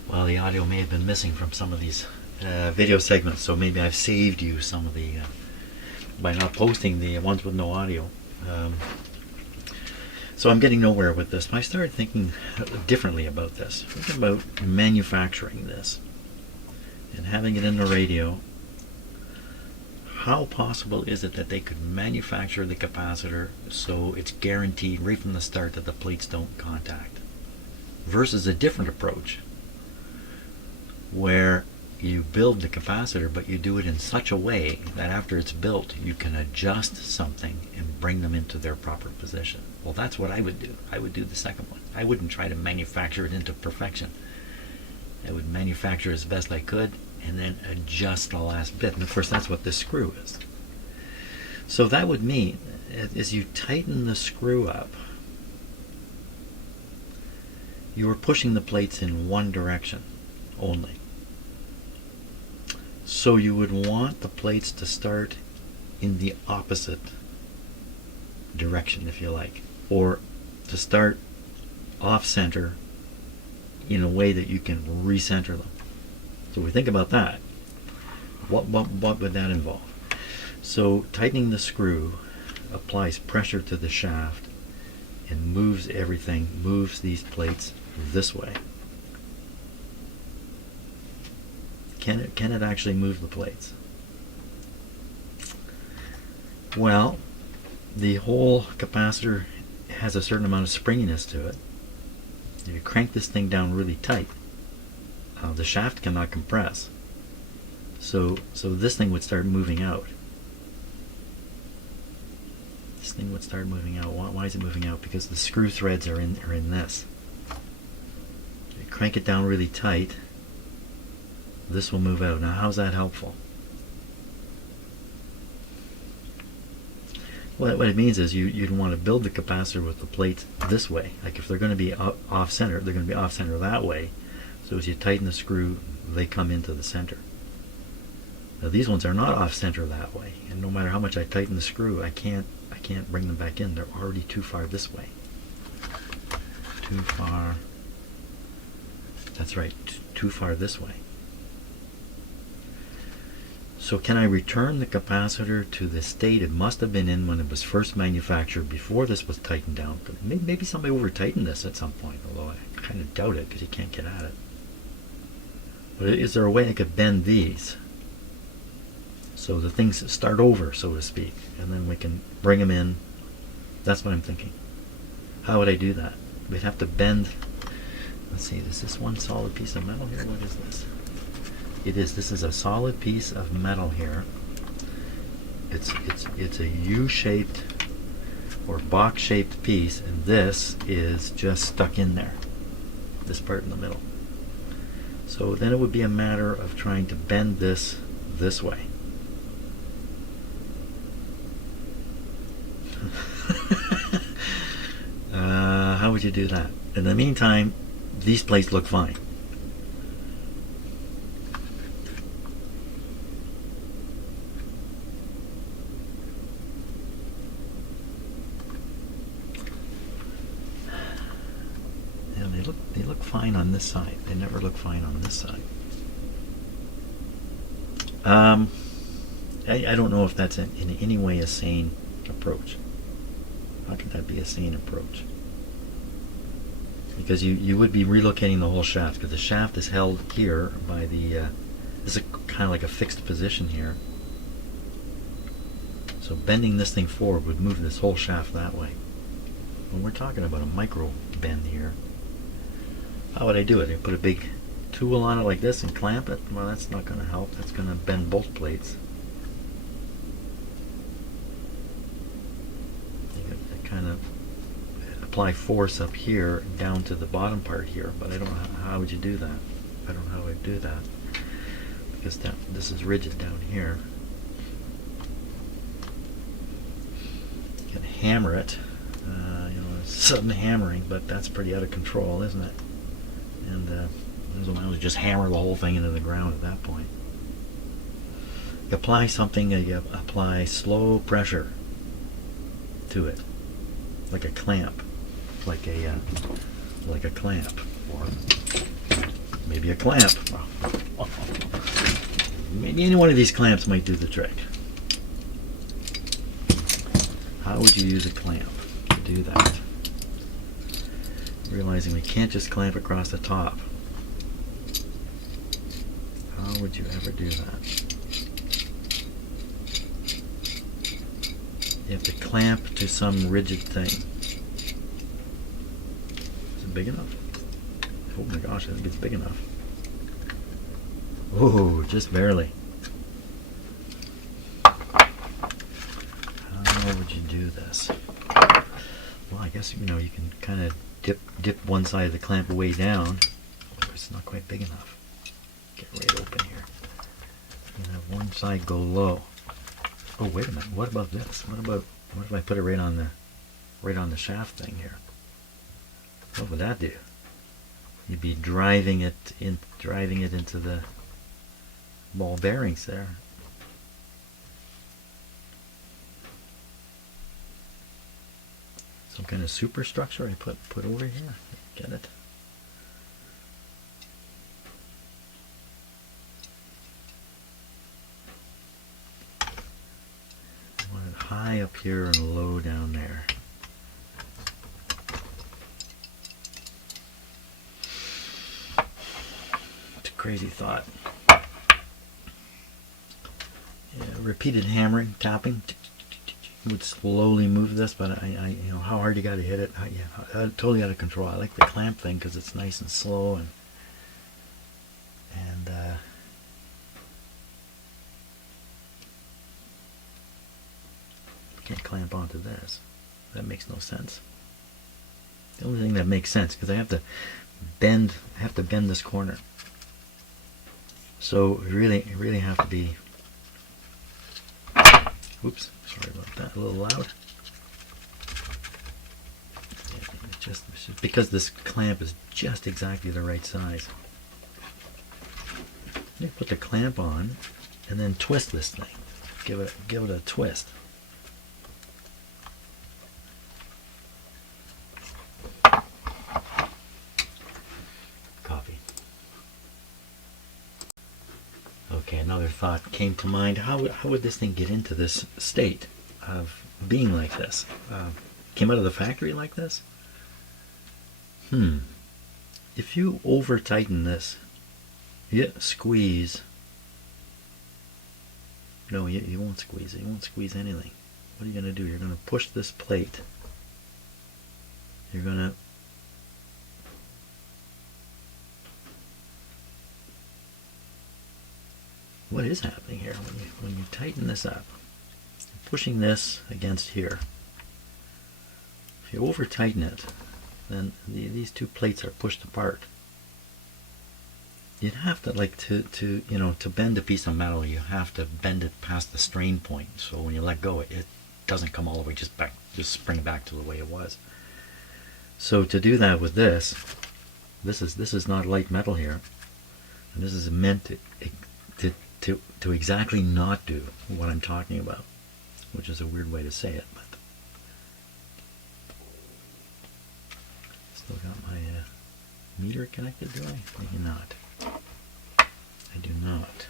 Well, the audio may have been missing from some of these video segments, so maybe I've saved you some of the, by not posting the ones with no audio. So I'm getting nowhere with this. I started thinking differently about this. Thinking about manufacturing this and having it in the radio. How possible is it that they could manufacture the capacitor so it's guaranteed right from the start that the plates don't contact, versus a different approach where you build the capacitor but you do it in such a way that after it's built you can adjust something and bring them into their proper position? Well, that's what I would do. I would do the second one. I wouldn't try to manufacture it into perfection. I would manufacture as best I could and then adjust the last bit. And of course that's what this screw is. So that would mean as you tighten the screw up, you are pushing the plates in one direction only. So you would want the plates to start in the opposite direction, if you like, or to start off center in a way that you can recenter them. So we think about that. What would that involve? So tightening the screw applies pressure to the shaft and moves everything, moves these plates this way. Can it actually move the plates? Well, the whole capacitor has a certain amount of springiness to it. If you crank this thing down really tight, the shaft cannot compress. So this thing would start moving out. This thing would start moving out. Why is it moving out? Because the screw threads are in this. You crank it down really tight, this will move out. Now how's that helpful? What it means is you'd want to build the capacitor with the plates this way. Like if they're going to be off center, they're going to be off center that way. So as you tighten the screw, they come into the center. Now these ones are not off center that way, and no matter how much I tighten the screw, I can't bring them back in. They're already too far this way. Too far. That's right, too far this way. So can I return the capacitor to the state it must have been in when it was first manufactured, before this was tightened down? Maybe somebody over tightened this at some point, although I kind of doubt it because you can't get at it. But is there a way I could bend these So the things start over, so to speak, and then we can bring them in. That's what I'm thinking. How would I do that? We'd have to bend. Let's see, is this one solid piece of metal here? What is this? It is. This is a solid piece of metal here. It's a U-shaped or box-shaped piece, and this is just stuck in there. This part in the middle. So then it would be a matter of trying to bend this way. How would you do that? In the meantime, these plates look fine. Yeah, they look fine on this side. They never look fine on this side. I don't know if that's in any way a sane approach. How could that be a sane approach? Because you would be relocating the whole shaft, because the shaft is held here by the this is kind of like a fixed position here. So bending this thing forward would move this whole shaft that way. When we're talking about a micro bend here, how would I do it? I put a big tool on it like this and clamp it? Well, that's not going to help. That's going to bend both plates. Kind of apply force up here down to the bottom part here, but I don't know how would you do that. I don't know how I'd do that because this is rigid down here. You can hammer it, sudden hammering, but that's pretty out of control, isn't it? And I would just hammer the whole thing into the ground at that point. You apply something, you apply slow pressure to it. Like a clamp, like a clamp, or maybe a clamp. Maybe any one of these clamps might do the trick. How would you use a clamp to do that? Realizing we can't just clamp across the top. How would you ever do that? You have to clamp to some rigid thing. Is it big enough? Oh my gosh, I think it's big enough. Oh, just barely. How would you do this? Well, I guess you can kind of dip one side of the clamp way down. Oh, it's not quite big enough. Get right open here. And have one side go low. Oh, wait a minute. What about this? What if I put it right on the shaft thing here? What would that do? You'd be driving it into the ball bearings there. Some kind of superstructure I put over here. Get it? High up here and low down there. It's a crazy thought. Yeah, repeated hammering, tapping would slowly move this, but I how hard you got to hit it. Totally out of control. I like the clamp thing because it's nice and slow and can't clamp onto this. That makes no sense. The only thing that makes sense, because I have to bend this corner. So really have to be. Oops, sorry about that. A little loud. Just because this clamp is just exactly the right size. You put the clamp on, and then twist this thing. Give it a twist. Okay, another thought came to mind. How would this thing get into this state of being like this? Came out of the factory like this? If you over tighten this, squeeze, No, you won't squeeze it. You won't squeeze anything. What are you going to do? You're going to push this plate. You're going to what is happening here when you tighten this up? You're pushing this against here. If you over tighten it, then these two plates are pushed apart. You'd have to, like, to you know, to bend a piece of metal, you have to bend it past the strain point. So when you let go, it doesn't come all the way just spring back to the way it was. So to do that with this is not light metal here, and this is meant to exactly not do what I'm talking about, which is a weird way to say it, but still got my meter connected, do I? Maybe not. I do not.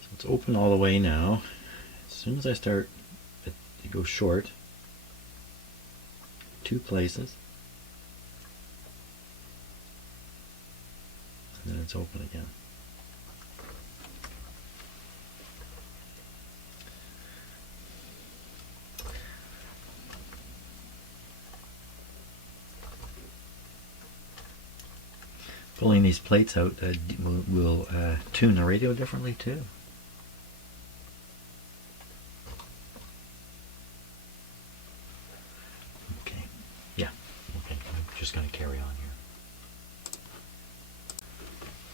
So it's open all the way now. As soon as I start, it goes short. 2 places. And then it's open again. Pulling these plates out will tune the radio differently too. Okay, yeah, okay, I'm just going to carry on here.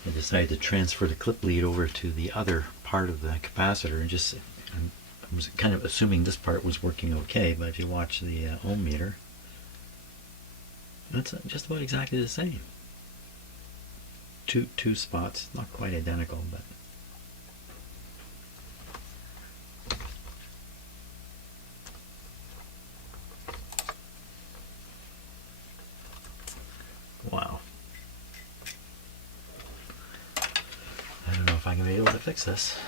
I decided to transfer the clip lead over to the other part of the capacitor, and I was kind of assuming this part was working okay, but if you watch the ohm meter, that's just about exactly the same. Two spots, not quite identical, but wow. I don't know if I'm going to be able to fix this.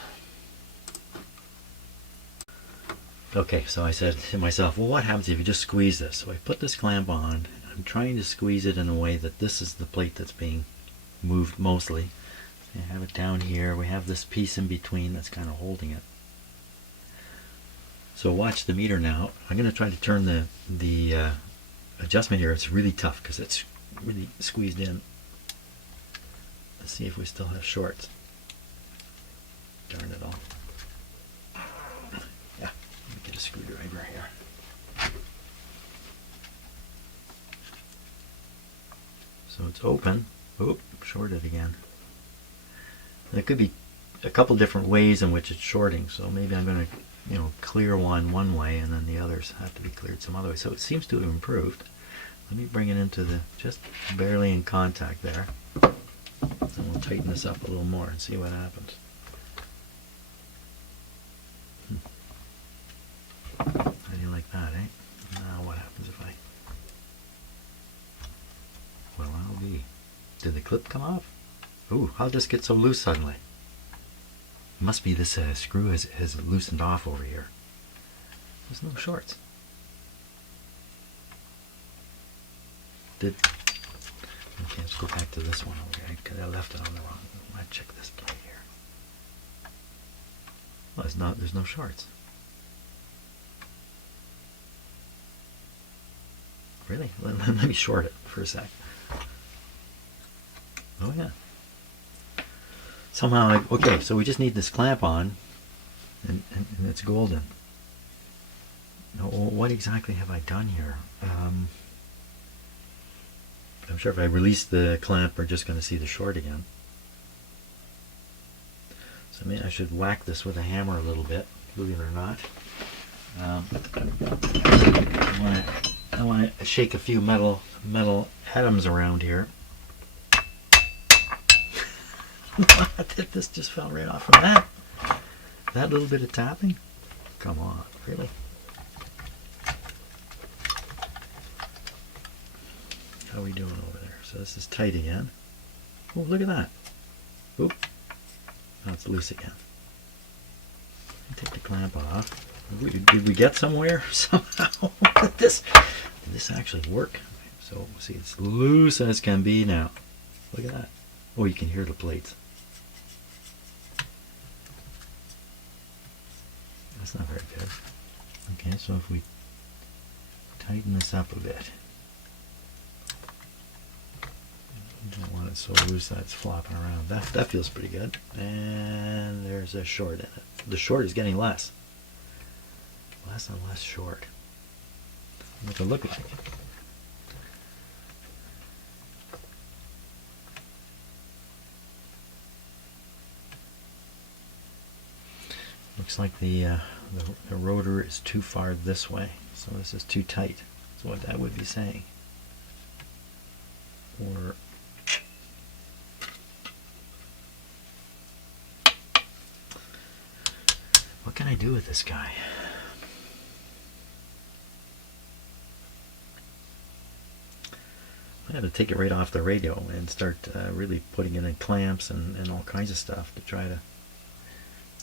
Okay, so I said to myself, well, what happens if you just squeeze this? So I put this clamp on. I'm trying to squeeze it in a way that this is the plate that's being moved mostly. I have it down here. We have this piece in between that's kind of holding it. So watch the meter now. I'm going to try to turn the adjustment here. It's really tough because it's really squeezed in. Let's see if we still have shorts. Darn it all. Yeah, let me get a screwdriver here. So it's open. Oop, shorted again. There could be a couple different ways in which it's shorting, so maybe I'm going to, clear one way and then the others have to be cleared some other way. So it seems to have improved. Let me bring it into the, just barely in contact there. And we'll tighten this up a little more and see what happens. How do you like that, eh? Now what happens if I... Well, I'll be... Did the clip come off? Ooh, how'd this get so loose suddenly? It must be this screw has loosened off over here. There's no shorts. Okay, let's go back to this one over here because I left it on the wrong. I check this plate here. Well, there's no shorts. Really? Let me short it for a sec. Oh yeah. Somehow, okay, so we just need this clamp on, and it's golden. Now, what exactly have I done here? I'm sure if I release the clamp, we're just going to see the short again. So maybe I should whack this with a hammer a little bit, believe it or not. I want to shake a few metal atoms around here. This just fell right off from that. That little bit of tapping? Come on, really? How are we doing over there? So this is tight again. Oh, look at that. Oop. Now it's loose again. Take the clamp off. Did we get somewhere somehow? Did this actually work? So see, it's loose as can be now. Look at that. Oh, you can hear the plates. That's not very good. Okay, so if we tighten this up a bit. Don't want it so loose that it's flopping around. That feels pretty good. And there's a short in it. The short is getting less. Less and less short. What's it look like? Looks like the rotor is too far this way. So this is too tight. That's what that would be saying. Or what can I do with this guy? I had to take it right off the radio and start really putting it in clamps and all kinds of stuff to try to.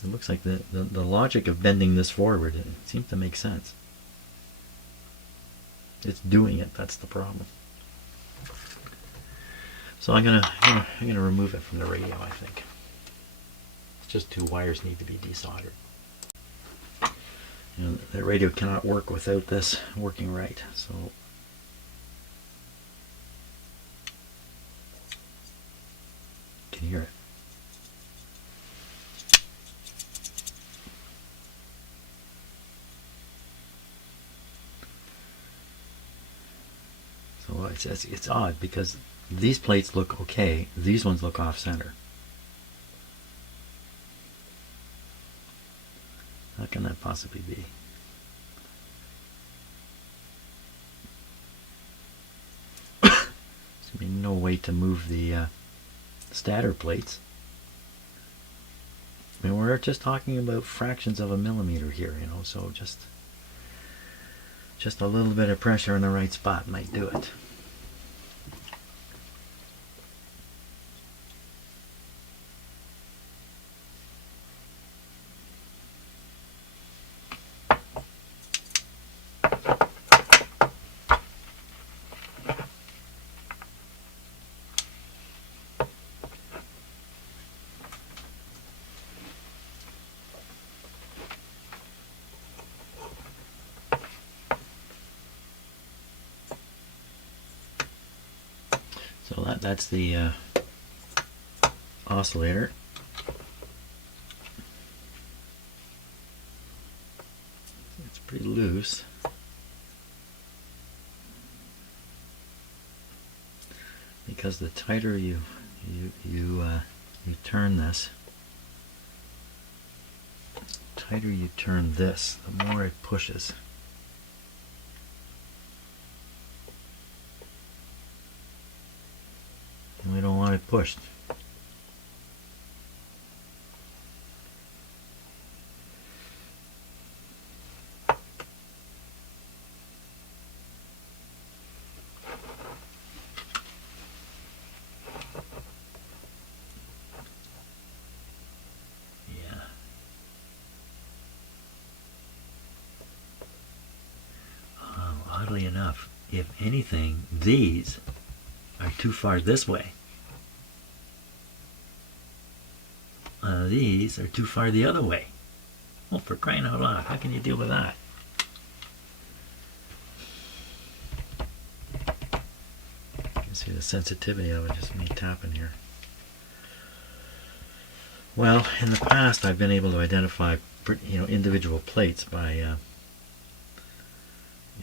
It looks like the logic of bending this forward, it seems to make sense. It's doing it. That's the problem. So I'm gonna remove it from the radio. I think it's just two wires need to be desoldered. You know, the radio cannot work without this working right. So you can hear it. So it's odd because these plates look okay, these ones look off center. How can that possibly be? There's be no way to move the stator plates. I mean, we're just talking about fractions of a millimeter here, you know, so just a little bit of pressure in the right spot might do it. So that's the oscillator. It's pretty loose. Because the tighter you turn this, the tighter you turn this, the more it pushes. And we don't want it pushed. Yeah. Oddly enough, if anything, these are too far this way. These are too far the other way. Oh, for crying out loud, how can you deal with that? You can see the sensitivity of it, just me tapping here. Well, in the past I've been able to identify individual plates by you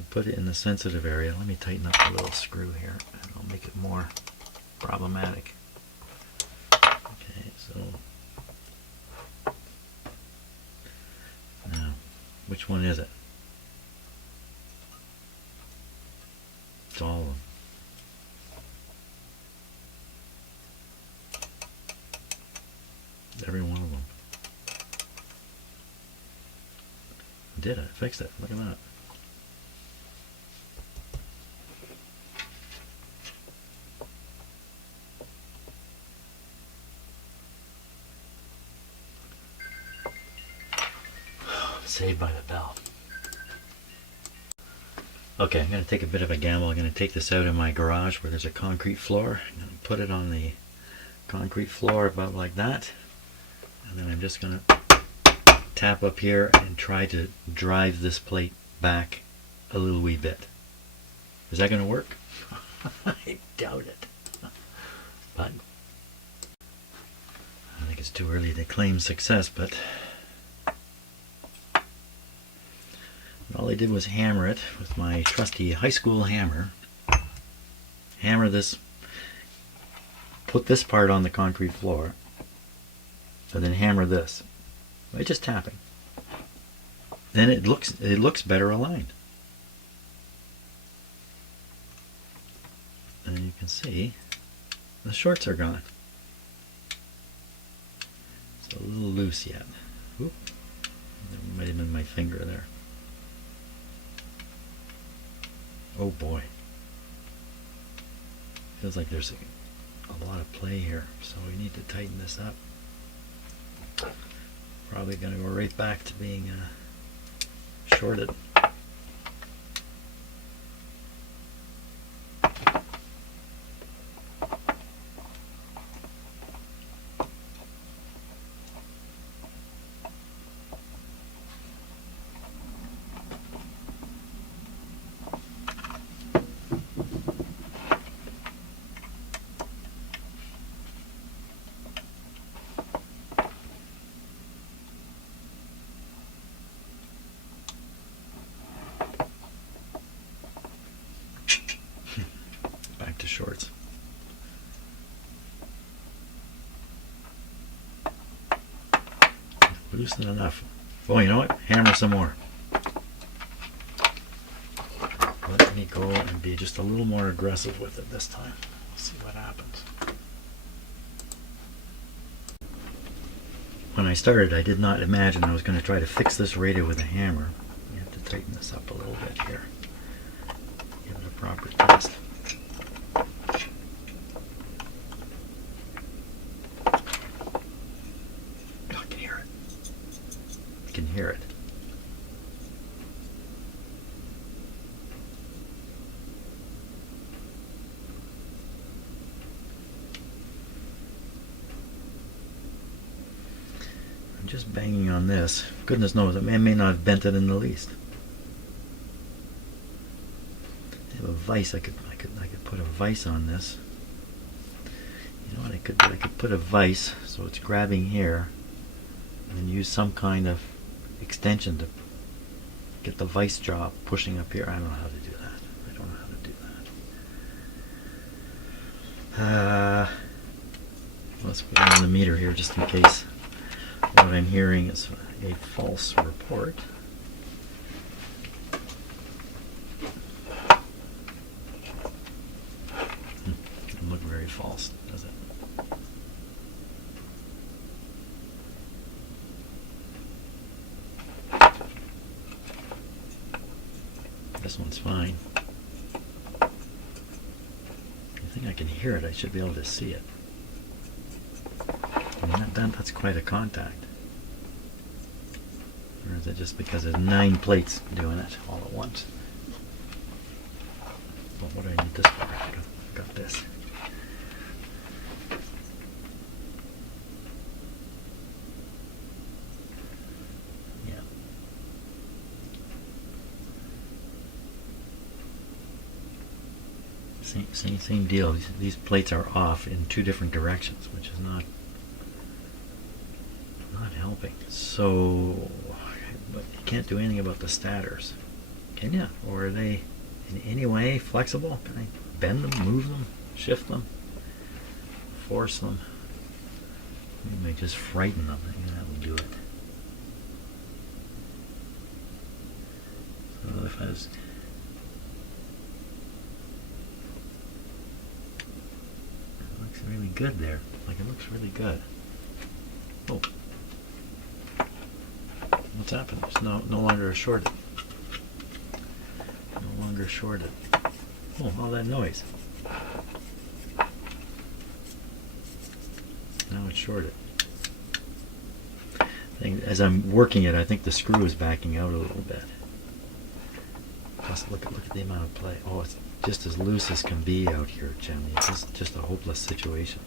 put it in the sensitive area. Let me tighten up the little screw here and I'll make it more problematic. Okay, so now which one is it? It's all of them. Every one of them. I did it. I fixed it. Look at that. Saved by the Bell. Okay, I'm going to take a bit of a gamble. I'm going to take this out in my garage where there's a concrete floor. I'm going to put it on the concrete floor about like that. And then I'm just going to tap up here and try to drive this plate back a little wee bit. Is that going to work? I doubt it. But I think it's too early to claim success, but all I did was hammer it with my trusty high school hammer. Hammer this, put this part on the concrete floor, and then hammer this by just tapping. Then it looks better aligned. And you can see the shorts are gone. It's a little loose yet. Oop. There might have been my finger there. Oh boy. Feels like there's a lot of play here, so we need to tighten this up. Probably going to go right back to being shorted. Back to shorts. Loosen enough. Oh, you know what? Hammer some more. Let me go and be just a little more aggressive with it this time. We'll see what happens. When I started, I did not imagine I was going to try to fix this radio with a hammer. You have to tighten this up a little bit here. Give it a proper test. Hear it. I'm just banging on this. Goodness knows, I may not have bent it in the least. I have a vise. I could put a vise on this. You know what I could do? I could put a vise so it's grabbing here, and use some kind of extension to get the vice jaw pushing up here. I don't know how to do that. I don't know how to do that. Let's put it on the meter here just in case what I'm hearing is a false report. Doesn't look very false, does it? This one's fine. I think I can hear it. I should be able to see it. I mean, that's quite a contact. Or is it just because there's 9 plates doing it all at once? Well, what do I need this for? I've got this. Same deal. These plates are off in 2 different directions, which is not helping. So, but you can't do anything about the stators, can you? Or are they in any way flexible? Can I bend them, move them, shift them, force them? You may just frighten them. Maybe that will do it. So if I was really good there. Like, it looks really good. Oh. What's happened? It's no longer shorted. No longer shorted. Oh, all that noise. Now it's shorted. As I'm working it, I think the screw is backing out a little bit. Plus, look at the amount of play. Oh, it's just as loose as can be out here, Jenny. It's just a hopeless situation.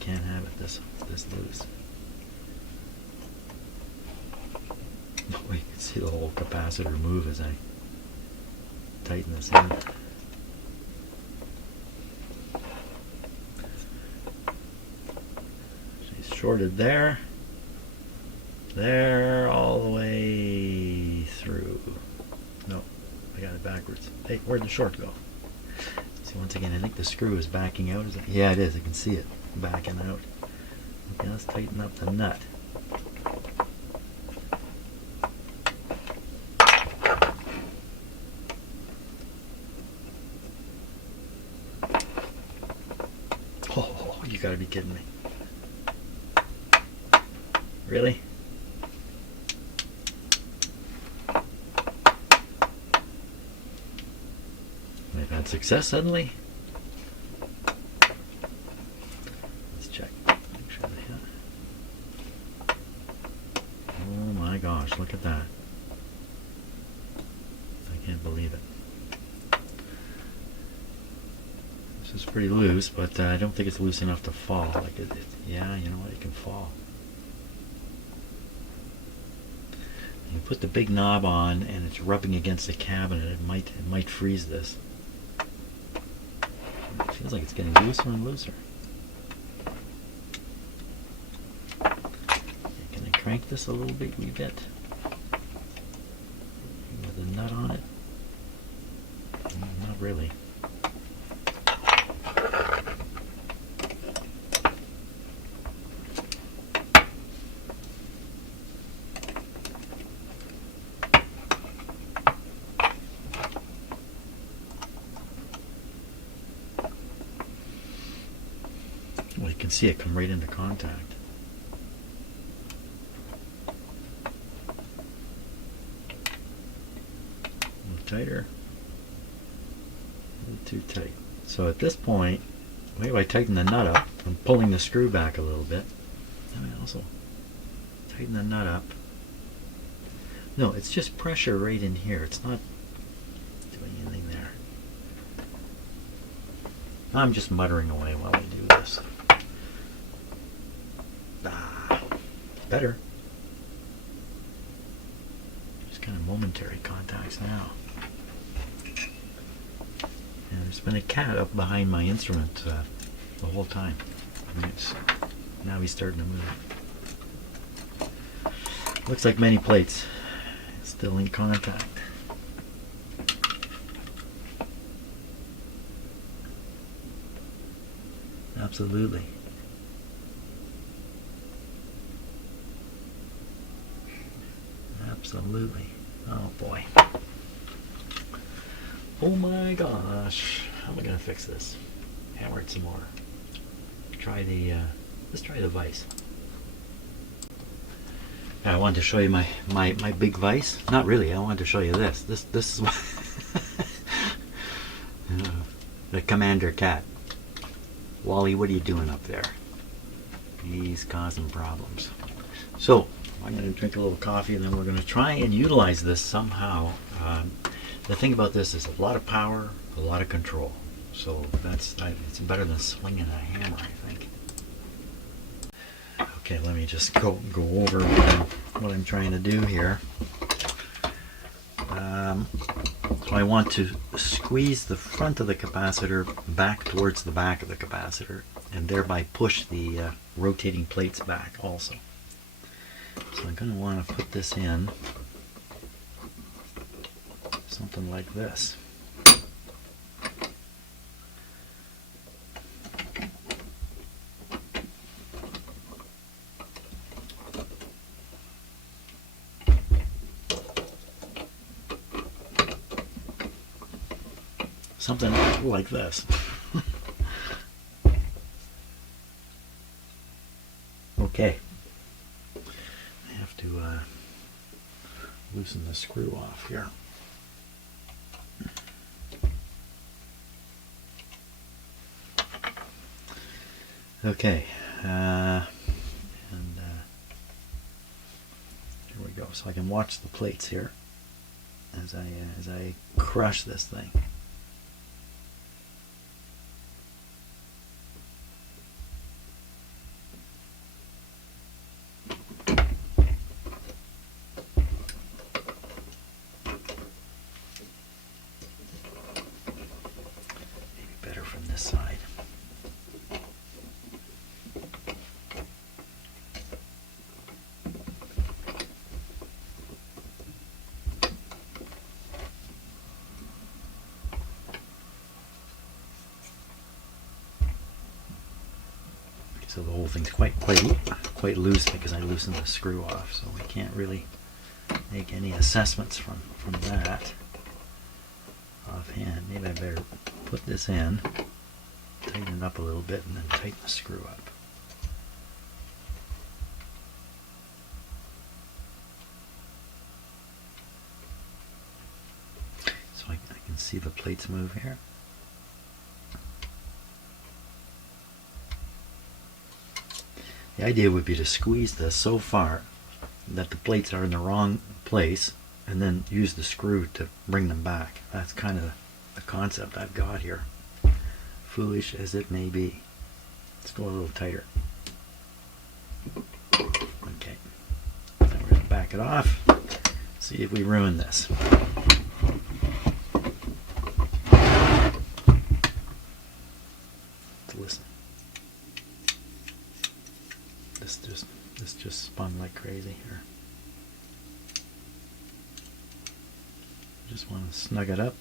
Can't have it this loose. Oh, you can see the whole capacitor move as I tighten this in. She's shorted there. There, all the way through. No, I got it backwards. Hey, where'd the short go? See, once again, I think the screw is backing out. Is it? Yeah, it is. I can see it backing out. Okay, let's tighten up the nut. Oh, you gotta be kidding me. Really? I've had success suddenly. Let's check. Make sure they hit. Oh my gosh, look at that. I can't believe it. This is pretty loose, but I don't think it's loose enough to fall. Like yeah, you know what? It can fall. You put the big knob on, and it's rubbing against the cabinet. It might freeze this. It feels like it's getting looser and looser. Can I crank this a little wee bit? With a nut on it? Not really. Well, you can see it come right into contact. A little tighter. A little too tight. So at this point, maybe I tighten the nut up. I'm pulling the screw back a little bit. I also tighten the nut up. No, it's just pressure right in here. It's not doing anything there. I'm just muttering away while I do this. Better. Just kind of momentary contacts now. And there's been a cat up behind my instrument the whole time. I mean, now he's starting to move. Looks like many plates. It's still in contact. Absolutely. Absolutely. Oh boy. Oh my gosh. How am I going to fix this? Hammer it some more. Let's try the vise. I wanted to show you my big vise. Not really. I wanted to show you this. This is the Commander Cat. Wally, what are you doing up there? He's causing problems. So I'm going to drink a little coffee, and then we're going to try and utilize this somehow. The thing about this is a lot of power, a lot of control. So it's better than swinging a hammer, I think. Okay, let me just go over what I'm trying to do here. So I want to squeeze the front of the capacitor back towards the back of the capacitor, and thereby push the rotating plates back also. So I'm going to want to put this in something like this. Something like this. Okay. I have to loosen the screw off here. Okay. so I can watch the plates here as I crush this thing. Maybe better from this side. So the whole thing's quite loose because I loosened the screw off, so we can't really make any assessments from that offhand. Maybe I better put this in, tighten it up a little bit, and then tighten the screw up. So I can see the plates move here. The idea would be to squeeze this so far that the plates are in the wrong place and then use the screw to bring them back. That's kind of the concept I've got here. Foolish as it may be. Let's go a little tighter. Okay. Now we're going to back it off. See if we ruin this. Let's listen. This just spun like crazy here. Just want to snug it up.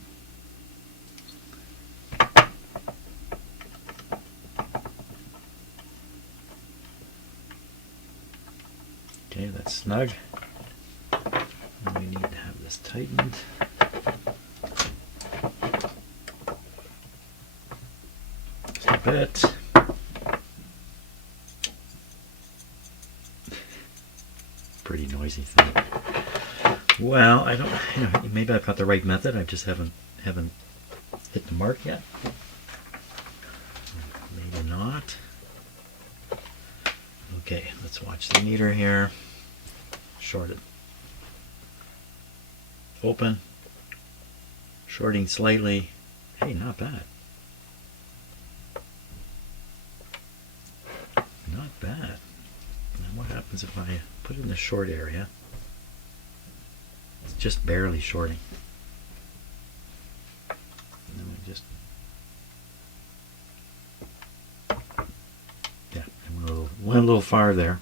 Okay, that's snug. And we need to have this tightened. Just a bit. Pretty noisy thing. Well, I don't, maybe I've got the right method. I just haven't hit the mark yet. Maybe not. Okay, let's watch the meter here. Shorted. Open. Shorting slightly. Hey, not bad. Not bad. Now what happens if I put it in the short area? It's just barely shorting. And then we just, yeah, I went a little far there.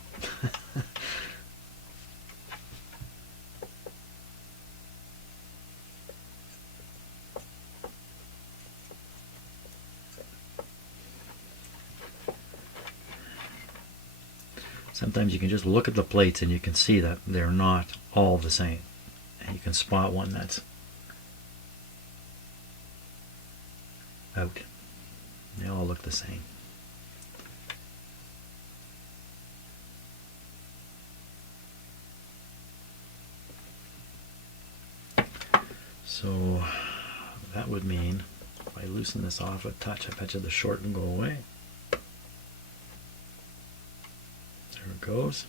Sometimes you can just look at the plates and you can see that they're not all the same. And you can spot one that's out. They all look the same. So that would mean if I loosen this off a touch, I bet you the short will go away. There it goes.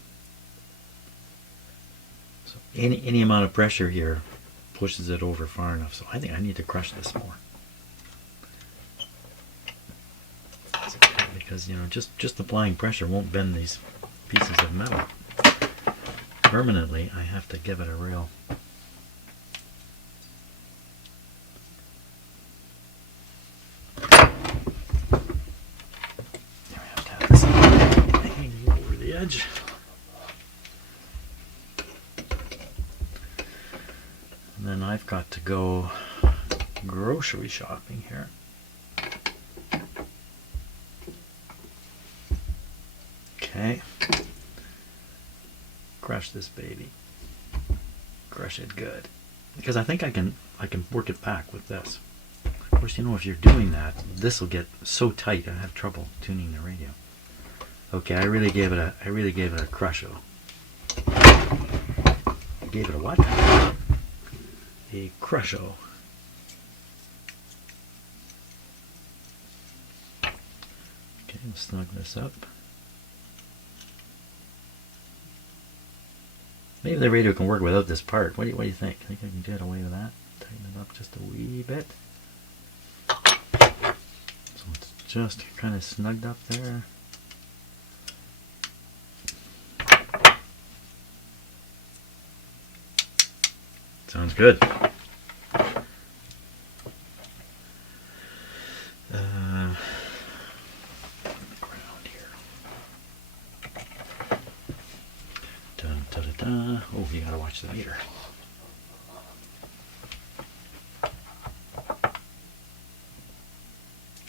So any amount of pressure here pushes it over far enough. So I think I need to crush this more. Because just applying pressure won't bend these pieces of metal. Permanently, I have to give it a real edge. And then I've got to go grocery shopping here. Okay. Crush this baby. Crush it good. Because I think I can work it back with this. Of course, if you're doing that, this will get so tight I have trouble tuning the radio. Okay, I really gave it a crusho. I gave it a what? A crusho. Okay, we'll snug this up. Maybe the radio can work without this part. What do you think? Think I can get away with that? Tighten it up just a wee bit. So it's just kind of snugged up there. Sounds good. Ground here. Dun, da, da, da. Oh, you gotta watch the meter.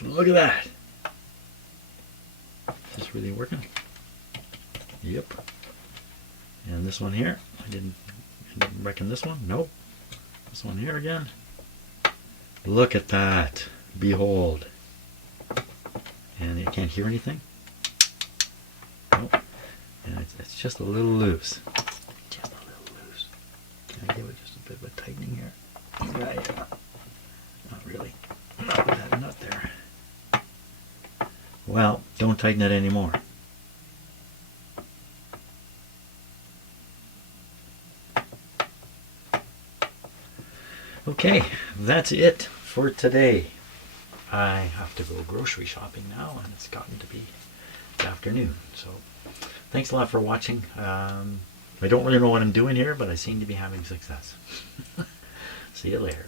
Look at that. Is this really working? Yep. And this one here, I didn't reckon this one. Nope. This one here again. Look at that. Behold. And you can't hear anything. Nope. And it's just a little loose. Just a little loose. Can I give it just a bit of a tightening here? Yeah. Not really. Not that nut there. Well, don't tighten it anymore. Okay, that's it for today. I have to go grocery shopping now, and it's gotten to be the afternoon. So, thanks a lot for watching. I don't really know what I'm doing here, but I seem to be having success. See you later.